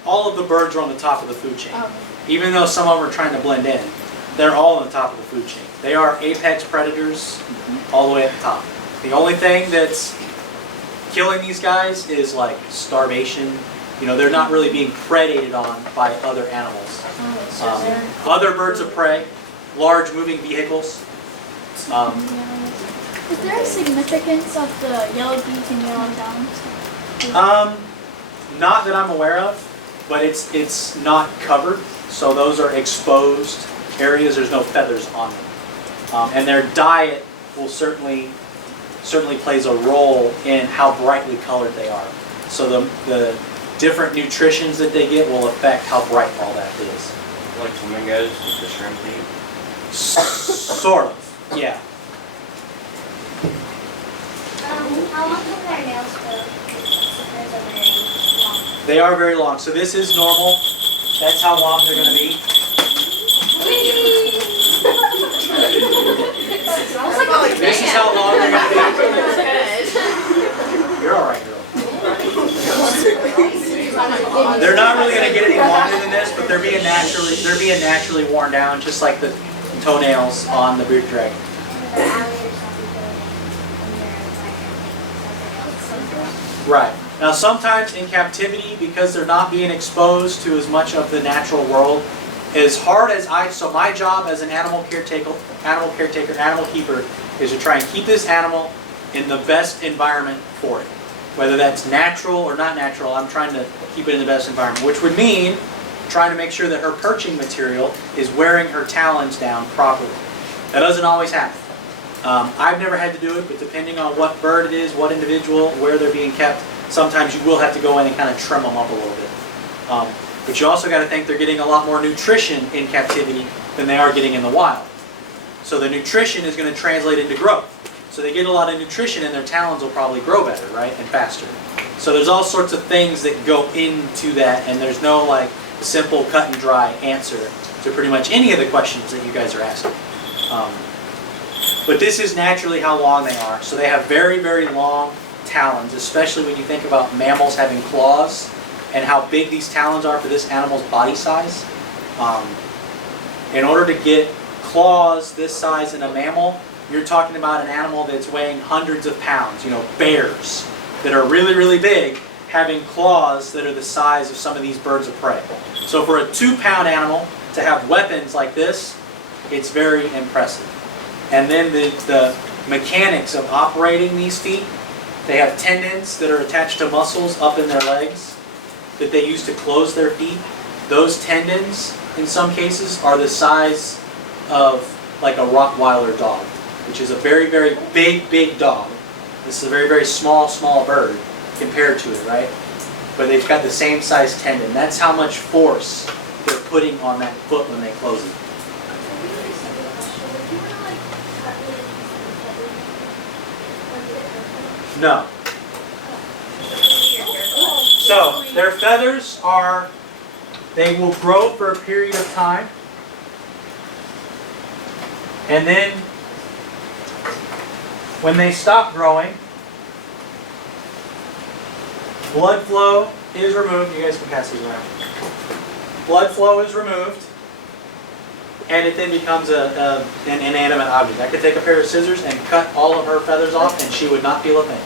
all of the birds are on the top of the food chain. Oh. Even though some of them are trying to blend in, they're all on the top of the food chain. They are apex predators all the way at the top. The only thing that's killing these guys is like starvation. You know, they're not really being predated on by other animals. Other birds of prey, large moving vehicles. Is there a significance of the yellow beak and yellow downs? Not that I'm aware of, but it's not covered, so those are exposed areas. There's no feathers on them, and their diet will certainly plays a role in how brightly colored they are. So the different nutritions that they get will affect how bright all that is. Like flamingos, the shrimp eat? Sort of, yeah. How long can their nails go? Those are very long. They are very long. So this is normal. That's how long they're going to be. This is how long they're going to be. You're all right, girl. They're not really going to get any longer than this, but they're being naturally worn down, just like the toenails on the bearded dragon. Right. Now sometimes in captivity, because they're not being exposed to as much of the natural world, as hard as so my job as an animal keeper is to try and keep this animal in the best environment for it. Whether that's natural or not natural, I'm trying to keep it in the best environment, which would mean trying to make sure that her perching material is wearing her talons down properly. That doesn't always happen. I've never had to do it, but depending on what bird it is, what individual, where they're being kept, sometimes you will have to go in and kind of trim them up a little bit. But you also got to think they're getting a lot more nutrition in captivity than they are getting in the wild. So the nutrition is going to translate into growth. So they get a lot of nutrition and their talons will probably grow better, right, and faster. So there's all sorts of things that go into that, and there's no like simple cut and dry answer to pretty much any of the questions that you guys are asking. But this is naturally how long they are. So they have very, very long talons, especially when you think about mammals having claws and how big these talons are for this animal's body size. In order to get claws this size in a mammal, you're talking about an animal that's weighing hundreds of pounds, bears that are really, really big, having claws that are the size of some of these birds of prey. So for a 2-pound animal to have weapons like this, it's very impressive. And then the mechanics of operating these feet, they have tendons that are attached to muscles up in their legs that they use to close their feet. Those tendons, in some cases, are the size of like a Rottweiler dog, which is a very, very big, big dog. This is a very, very small, small bird compared to it, right? But they've got the same size tendon. That's how much force they're putting on that foot when they close it. No. So, their feathers they will grow for a period of time. And then, when they stop growing, blood flow is removed. You guys can pass these around. Blood flow is removed. And it then becomes an inanimate object. I could take a pair of scissors and cut all of her feathers off and she would not feel a thing.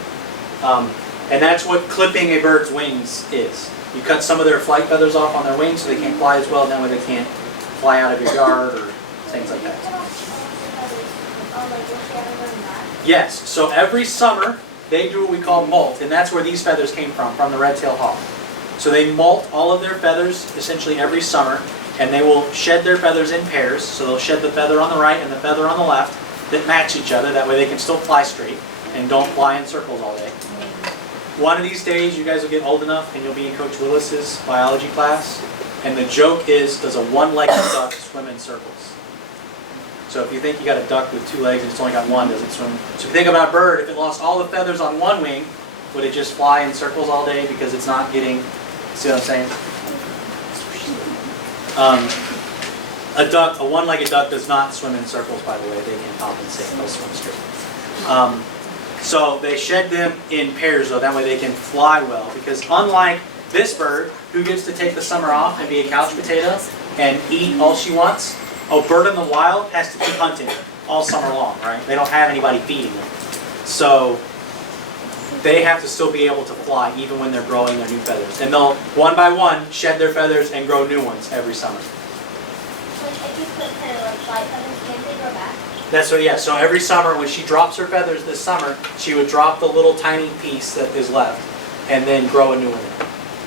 And that's what clipping a bird's wings is. You cut some of their flight feathers off on their wings so they can't fly as well, and that way they can't fly out of your yard or things like that. Yes, so every summer they do what we call molt, and that's where these feathers came from the red-tailed hawk. So they molt all of their feathers essentially every summer, and they will shed their feathers in pairs. So they'll shed the feather on the right and the feather on the left that match each other. That way they can still fly straight and don't fly in circles all day. One of these days you guys will get old enough and you'll be in Coach Willis's biology class. And the joke is, does a one-legged duck swim in circles? So if you think you got a duck with 2 legs and it's only got one, does it swim? So if you think about a bird, if it lost all the feathers on one wing, would it just fly in circles all day because it's not getting, see what I'm saying? A one-legged duck does not swim in circles, by the way. They can compensate. They'll swim straight. So they shed them in pairs, though. That way they can fly well. Because unlike this bird, who gets to take the summer off and be a couch potato and eat all she wants, a bird in the wild has to keep hunting all summer long, right? They don't have anybody feeding them. So they have to still be able to fly even when they're growing their new feathers. And they'll, one by one, shed their feathers and grow new ones every summer. So if you put kind of like flight feathers, can they grow back? That's what, yeah. So every summer, when she drops her feathers this summer, she would drop the little tiny piece that is left and then grow a new one.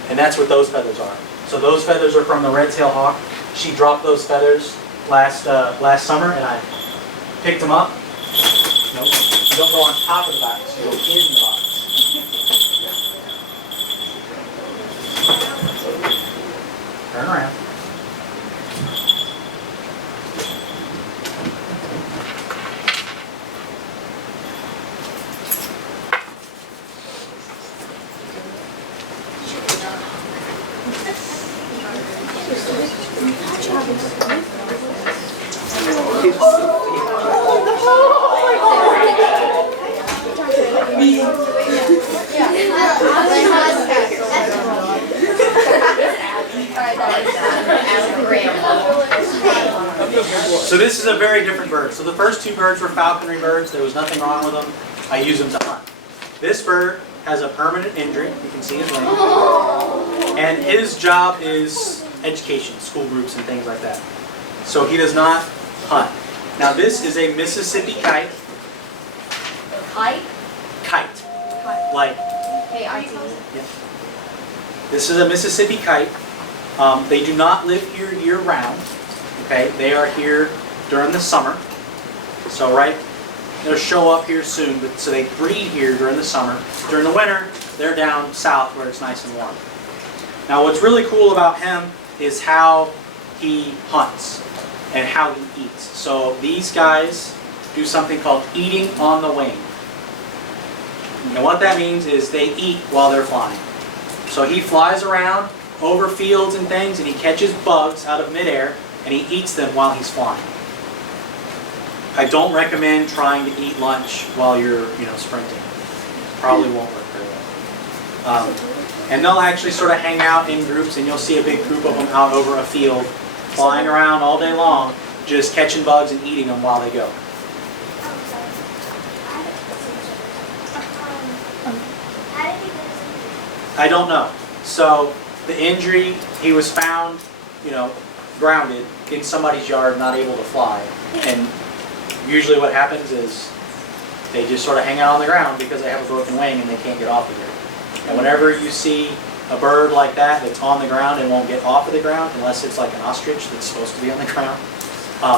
And that's what those feathers are. So those feathers are from the red-tailed hawk. She dropped those feathers last summer, and I picked them up. Nope. You don't go on top of the box, you go in the box. Turn around. So this is a very different bird. So the first 2 birds were falconry birds. There was nothing wrong with them. I use them to hunt. This bird has a permanent injury. You can see his wing. And his job is education, school groups and things like that. So he does not hunt. Now this is a Mississippi kite. Kite? like this is a Mississippi kite. They do not live here year round. Okay, they are here during the summer. So they'll show up here soon, but so they breed here during the summer. During the winter, they're down south where it's nice and warm. Now what's really cool about him is how he hunts and how he eats. So these guys do something called eating on the wing. And what that means is they eat while they're flying. So he flies around over fields and things and he catches bugs out of midair and he eats them while he's flying. I don't recommend trying to eat lunch while you're sprinting. Probably won't work very well. And they'll actually sort of hang out in groups and you'll see a big group of them out over a field flying around all day long just catching bugs and eating them while they go. I don't know. So the injury, he was found, grounded in somebody's yard, not able to fly. And usually what happens is they just sort of hang out on the ground because they have a broken wing and they can't get off of it. And whenever you see a bird like that that's on the ground and won't get off of the ground, unless it's like an ostrich that's supposed to be on the ground,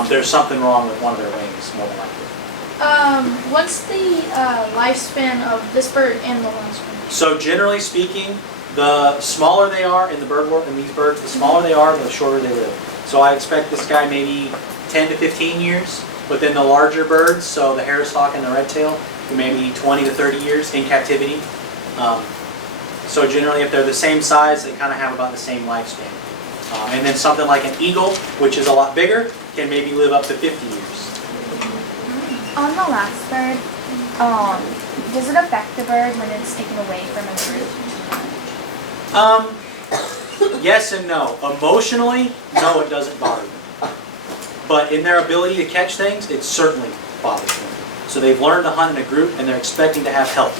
there's something wrong with one of their wings, more than likely. What's the lifespan of this bird and the last one? So generally speaking, the smaller they are in the bird world, in these birds, the smaller they are, the shorter they live. So I expect this guy maybe 10 to 15 years. But then the larger birds, so the Harris hawk and the red-tail, maybe 20 to 30 years in captivity. So generally, if they're the same size, they kind of have about the same lifespan. And then something like an eagle, which is a lot bigger, can maybe live up to 50 years. On the last bird, does it affect the bird when it's taken away from a group? Yes and no. Emotionally, no, it doesn't bother them. But in their ability to catch things, it certainly bothers them. So they've learned to hunt in a group and they're expecting to have help.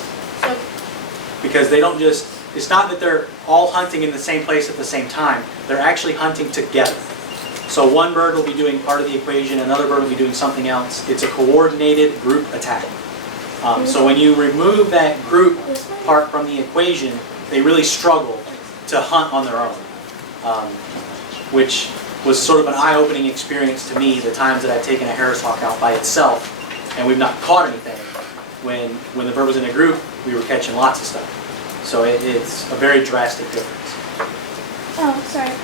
Because they don't just, it's not that they're all hunting in the same place at the same time. They're actually hunting together. So one bird will be doing part of the equation, another bird will be doing something else. It's a coordinated group attack. So when you remove that group part from the equation, they really struggle to hunt on their own. Which was sort of an eye-opening experience to me, the times that I've taken a Harris hawk out by itself and we've not caught anything. When the bird was in a group, we were catching lots of stuff. So it's a very drastic difference. Oh, sorry.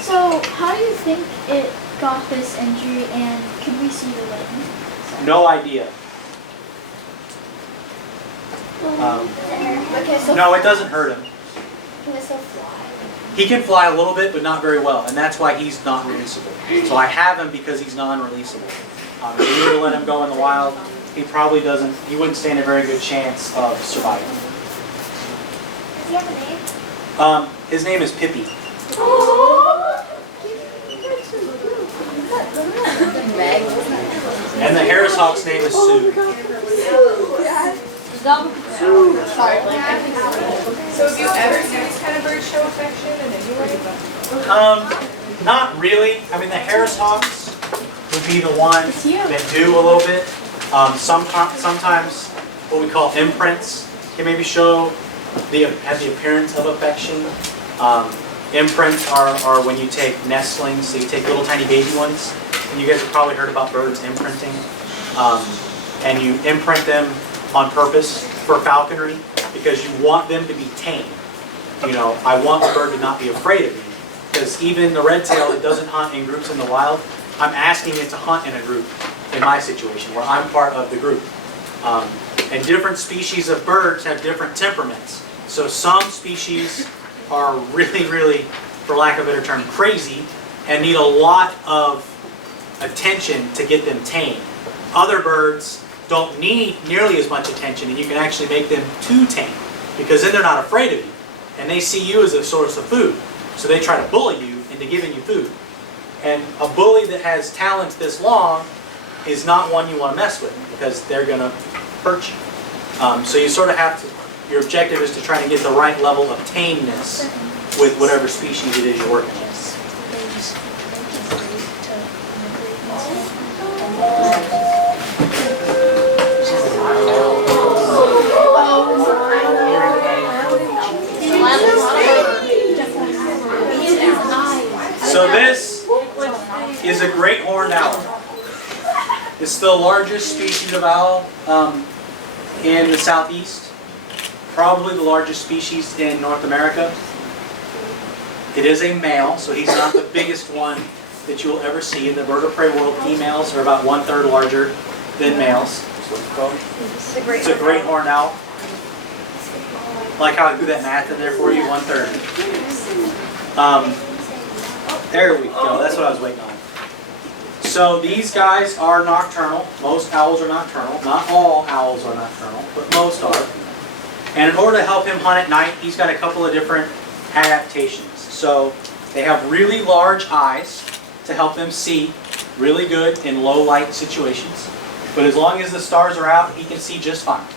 So how do you think it got this injury and could we see the wing? Sorry. No idea. No, it doesn't hurt him. Can it still fly? He can fly a little bit, but not very well, and that's why he's non-releasable. So I have him because he's non-releasable. If you were to let him go in the wild, he wouldn't stand a very good chance of surviving. Does he have a name? His name is Pippi. And the Harris hawk's name is Sue. Sorry, so have you ever seen this kind of bird show affection in any way? Not really. I mean, the Harris hawks would be the ones that do a little bit. Sometimes what we call imprints can maybe show have the appearance of affection. Imprints are when you take nestlings, so you take little tiny baby ones, and you guys have probably heard about birds imprinting, and you imprint them on purpose for falconry because you want them to be tame. I want the bird to not be afraid of me, because even the red-tail that doesn't hunt in groups in the wild, I'm asking it to hunt in a group in my situation where I'm part of the group. And different species of birds have different temperaments. So some species are really, really, for lack of a better term, crazy and need a lot of attention to get them tame. Other birds don't need nearly as much attention, and you can actually make them too tame because then they're not afraid of you and they see you as a source of food. So they try to bully you into giving you food. And a bully that has talons this long is not one you want to mess with because they're going to hurt you. So you sort of have to, your objective is to try to get the right level of tameness with whatever species it is you're working with. It's the largest species of owl in the southeast. Probably the largest species in North America. It is a male, so he's not the biggest one that you will ever see. In the bird of prey world, females are about 1/3 larger than males. That's what it's called. It's a great horned owl. Like how I do that math in there for you, 1/3. There we go, that's what I was waiting on. So these guys are nocturnal. Most owls are nocturnal. Not all owls are nocturnal, but most are. And in order to help him hunt at night, he's got a couple of different adaptations. So they have really large eyes to help them see really good in low light situations. But as long as the stars are out, he can see just fine.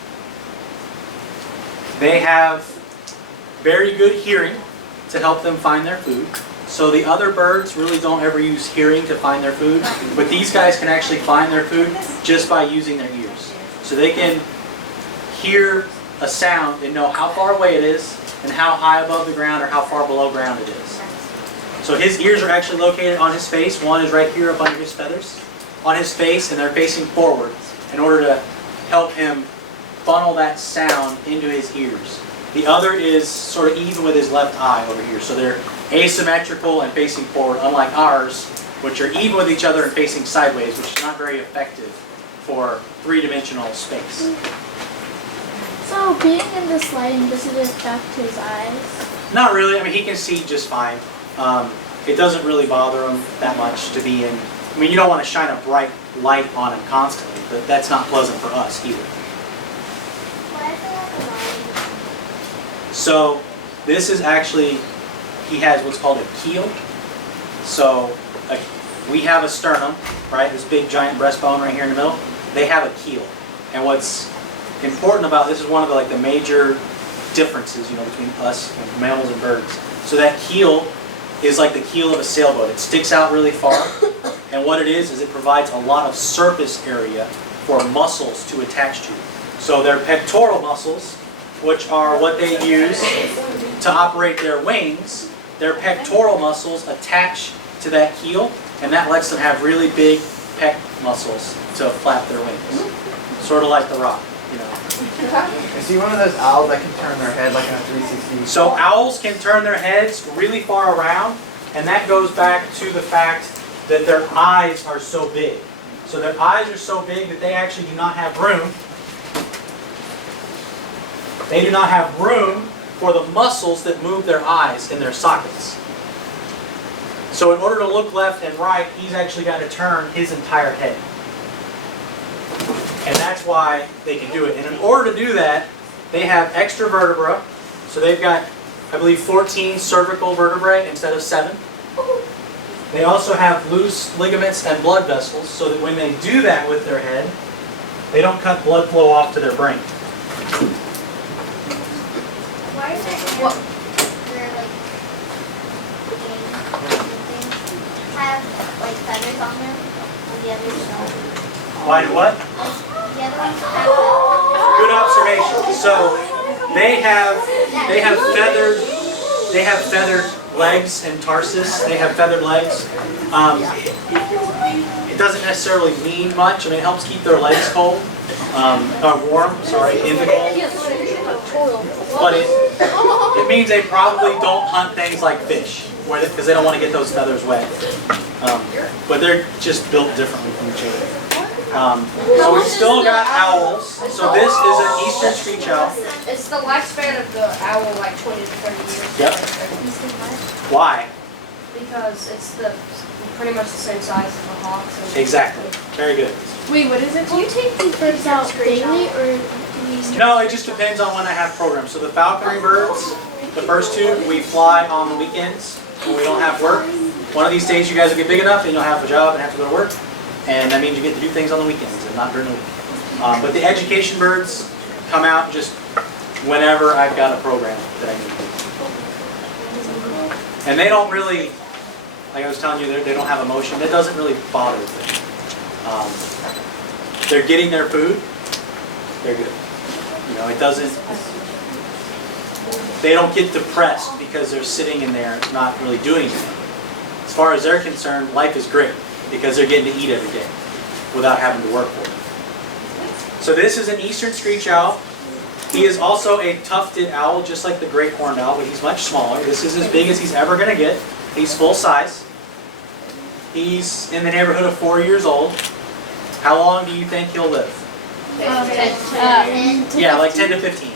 They have very good hearing to help them find their food. So the other birds really don't ever use hearing to find their food, but these guys can actually find their food just by using their ears. So they can hear a sound and know how far away it is and how high above the ground or how far below ground it is. So his ears are actually located on his face. One is right here up under his feathers on his face, and they're facing forward in order to help him funnel that sound into his ears. The other is sort of even with his left eye over here. So they're asymmetrical and facing forward, unlike ours, which are even with each other and facing sideways, which is not very effective for three-dimensional space. So being in this lighting, does it affect his eyes? Not really. I mean, he can see just fine. It doesn't really bother him that much to be in. I mean, you don't want to shine a bright light on him constantly, but that's not pleasant for us either. So this is actually, he has what's called a keel. So we have a sternum, right? This big giant breastbone right here in the middle. They have a keel. And what's important about this is one of the major differences, between us and mammals and birds. So that keel is like the keel of a sailboat. It sticks out really far, and what it is it provides a lot of surface area for muscles to attach to. So their pectoral muscles, which are what they use to operate their wings, their pectoral muscles attach to that keel, and that lets them have really big pec muscles to flap their wings. Sort of like the rock, Is he one of those owls that can turn their head like in a 360? So owls can turn their heads really far around, and that goes back to the fact that their eyes are so big. So their eyes are so big that they actually do not have room. They do not have room for the muscles that move their eyes in their sockets. So in order to look left and right, he's actually got to turn his entire head. And that's why they can do it. And in order to do that, they have extra vertebra. So they've got, I believe, 14 cervical vertebrae instead of 7. They also have loose ligaments and blood vessels, so that when they do that with their head, they don't cut blood flow off to their brain. Why is it their have feathers on them and the others don't? Why do what? The other ones have Good observation. So they have feathered legs and tarsus. They have feathered legs. It doesn't necessarily mean much. I mean, it helps keep their legs cold, or warm. Sorry, in the cold. But it means they probably don't hunt things like fish, because they don't want to get those feathers wet. But they're just built differently from each other. So we've still got owls. So this is an eastern screech owl. Is the lifespan of the owl like 20 to 30 years? Yep. Why? Because it's pretty much the same size as the hawks. Exactly. Very good. Wait, what is it? Do you take these birds out daily or do you? No, it just depends on when I have programs. So the falconry birds, the first two, we fly on the weekends when we don't have work. One of these days you guys will get big enough and you'll have a job and have to go to work. And that means you get to do things on the weekends and not during the week. But the education birds come out just whenever I've got a program that I need to do. And they don't really, like I was telling you, they don't have emotion. That doesn't really bother them. They're getting their food. They're good. It doesn't, they don't get depressed because they're sitting in there not really doing anything. As far as they're concerned, life is great because they're getting to eat every day. without having to work for it. So this is an eastern screech owl. He is also a tufted owl, just like the great horned owl, but he's much smaller. This is as big as he's ever going to get. He's full size. He's in the neighborhood of 4 years old. How long do you think he'll live? 10 to Yeah, like 15. 10 to 15.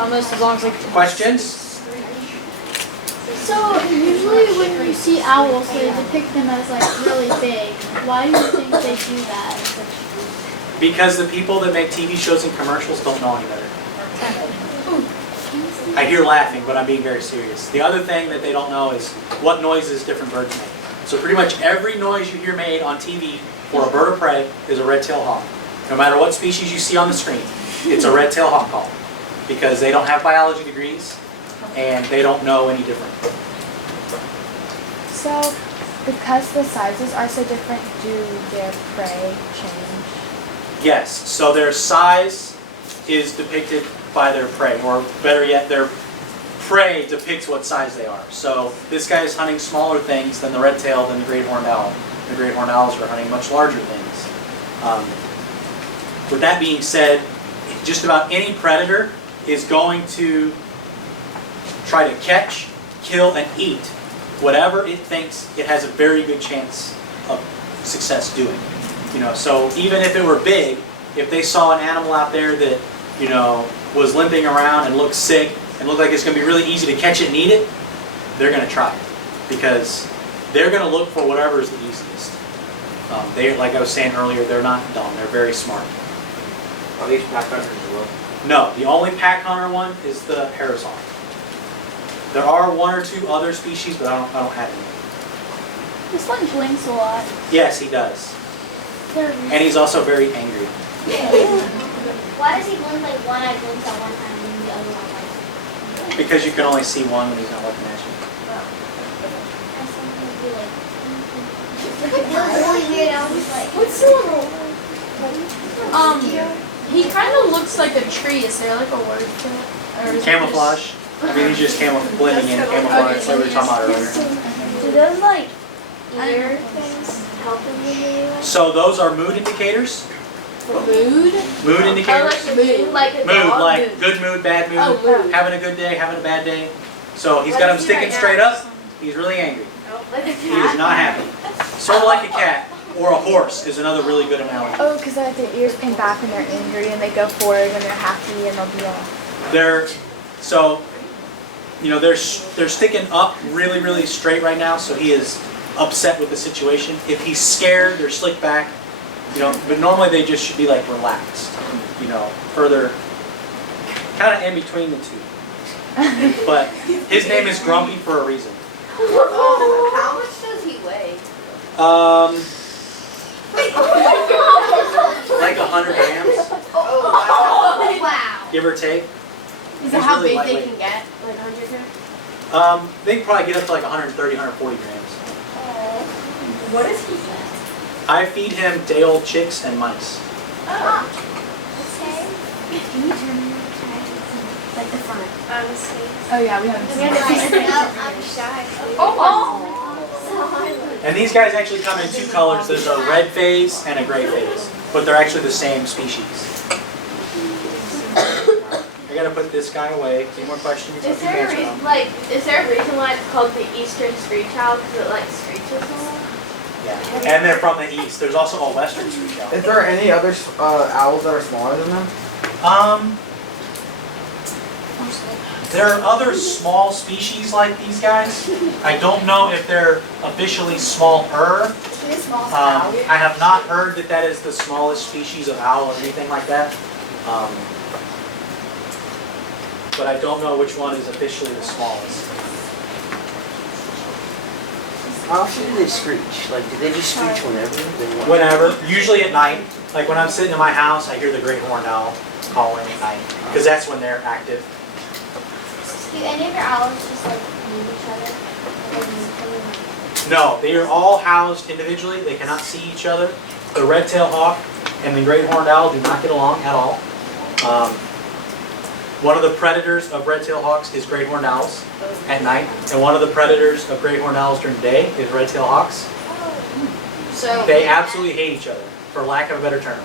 Almost as long as like. Questions? So usually when you see owls, they depict them as like really big. Why do you think they do that? Because the people that make TV shows and commercials don't know any better. I hear laughing, but I'm being very serious. The other thing that they don't know is what noises different birds make. So pretty much every noise you hear made on TV for a bird of prey is a red-tailed hawk. No matter what species you see on the screen, it's a red-tailed hawk call. Because they don't have biology degrees and they don't know any different. So, because the sizes are so different, do their prey change? Yes, so their size is depicted by their prey, or better yet, their prey depicts what size they are. So this guy is hunting smaller things than the red-tailed and the great horned owl. The great horned owls are hunting much larger things. With that being said, just about any predator is going to try to catch, kill, and eat whatever it thinks it has a very good chance of success doing. You know, so even if it were big, if they saw an animal out there that, you know, was limping around and looked sick and looked like it's going to be really easy to catch it and eat it, they're going to try it because they're going to look for whatever is the easiest. They, like I was saying earlier, they're not dumb. They're very smart. Are these pack hunters as well? No, the only pack hunter one is the Harris hawk. There are one or two other species, but I don't have any. This one blinks a lot. Yes, he does. And he's also very angry. Why does he blink like one eye blinks at one time and the other one like? Because you can only see one when he's not looking at you. I sometimes be like. It was really weird. I was like, what's He kind of looks like a tree. Is there like a word for it? Or is it Camouflage. I mean, he's just blending in camouflage, like we were talking about earlier. do those like ear things help him with you? So those are mood indicators. Mood? Mood indicators. Mood. Like a Mood, dog? like good mood, bad mood, Oh, mood. having a good day, having a bad day. So he's What got him is he sticking right straight now? up. He's really angry. Like a He is not happy. Sort of like a cat or a horse is another really good analogy. Oh, because their ears pin back when they're angry and they go forward when they're happy and they'll be all... They're sticking up really, really straight right now, so he is upset with the situation. If he's scared, they're slicked back, but normally they just should be like relaxed, further, kind of in between the two. But his name is Grumpy for a reason. How much does he weigh? Like 100 grams, Oh, wow. give or take. Is that how big they can get? Like 100 grams? They can probably get up to like 130, 140 grams. What does he get? I feed him day-old chicks and mice. Okay. Can you turn me like the front? Oh yeah, we haven't seen No, it. I'm shy. And these guys actually come in two colors. There's a red phase and a gray phase, but they're actually the same species. I gotta put this guy away. Any more questions? Is there a reason why it's called the Eastern Screech Owl? Because it like screeches a lot? Yeah. And they're from the east. There's also a western screech owl. Is there any other owls that are smaller than them? There are other small species like these guys. I don't know if they're officially smaller. I have not heard that is the smallest species of owl or anything like that. But I don't know which one is officially the smallest. How often do they screech? Like, do they just screech whenever they want? Whenever, usually at night. Like when I'm sitting in my house, I hear the great horned owl calling at night because that's when they're active. Do any of your owls just like meet each other? No, they are all housed individually. They cannot see each other. The red-tailed hawk and the great horned owl do not get along at all. One of the predators of red-tailed hawks is great horned owls at night, and one of the predators of great horned owls during the day is red-tailed hawks. So They absolutely hate each other, for lack of a better term.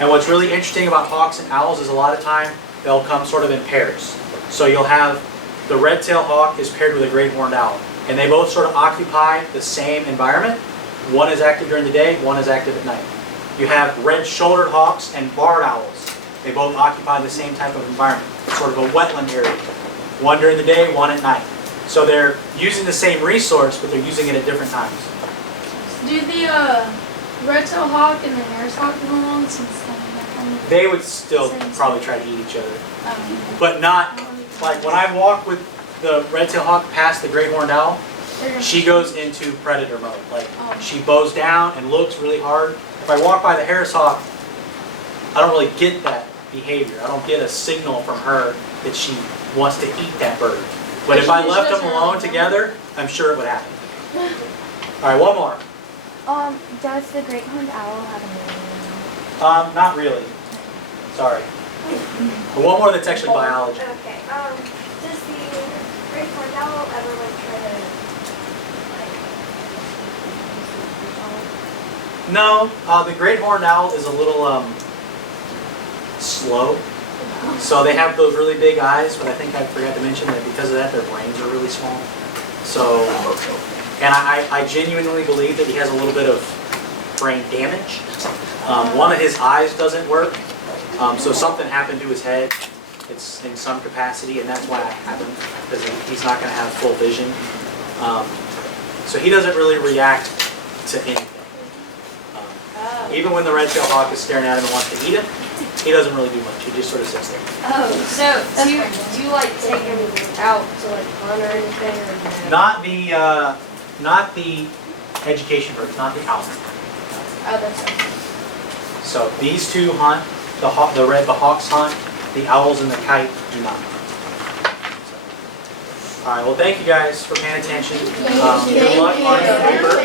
And what's really interesting about hawks and owls is a lot of time they'll come sort of in pairs. So you'll have the red-tailed hawk is paired with a great horned owl, and they both sort of occupy the same environment. One is active during the day, one is active at night. You have red-shouldered hawks and barred owls. They both occupy the same type of environment, sort of a wetland area. One during the day, one at night. So they're using the same resource, but they're using it at different times. Do the red-tailed hawk and the Harris hawk get along since they're kind of They would still probably try to eat each other, but not like when I walk with the red-tailed hawk past the great horned owl. She goes into predator mode. Like she bows down and looks really hard. If I walk by the Harris hawk, I don't really get that behavior. I don't get a signal from her that she wants to eat that bird. But if I left them alone together, I'm sure it would happen. All right, one more. Does the great horned owl have a name? Not really. Sorry. But one more that's actually biology. Okay, does the great horned owl ever try to, No, the great horned owl is a little slow. So they have those really big eyes, but I think I forgot to mention that because of that, their brains are really small. So, and I genuinely believe that he has a little bit of brain damage. One of his eyes doesn't work, so something happened to his head. It's in some capacity, and that's why it happened, because he's not going to have full vision. So he doesn't really react to anything. Even when the red-tailed hawk is staring at him and wants to eat him, he doesn't really do much. He just sort of sits there. oh, so do you like take him out to like hunt or anything or no? Not the education birds, not the owl. Oh, that's okay. So these two hunt. The hawks hunt. The owls and the kite do not. All right. Well, thank you guys for paying attention. Good luck on your paper.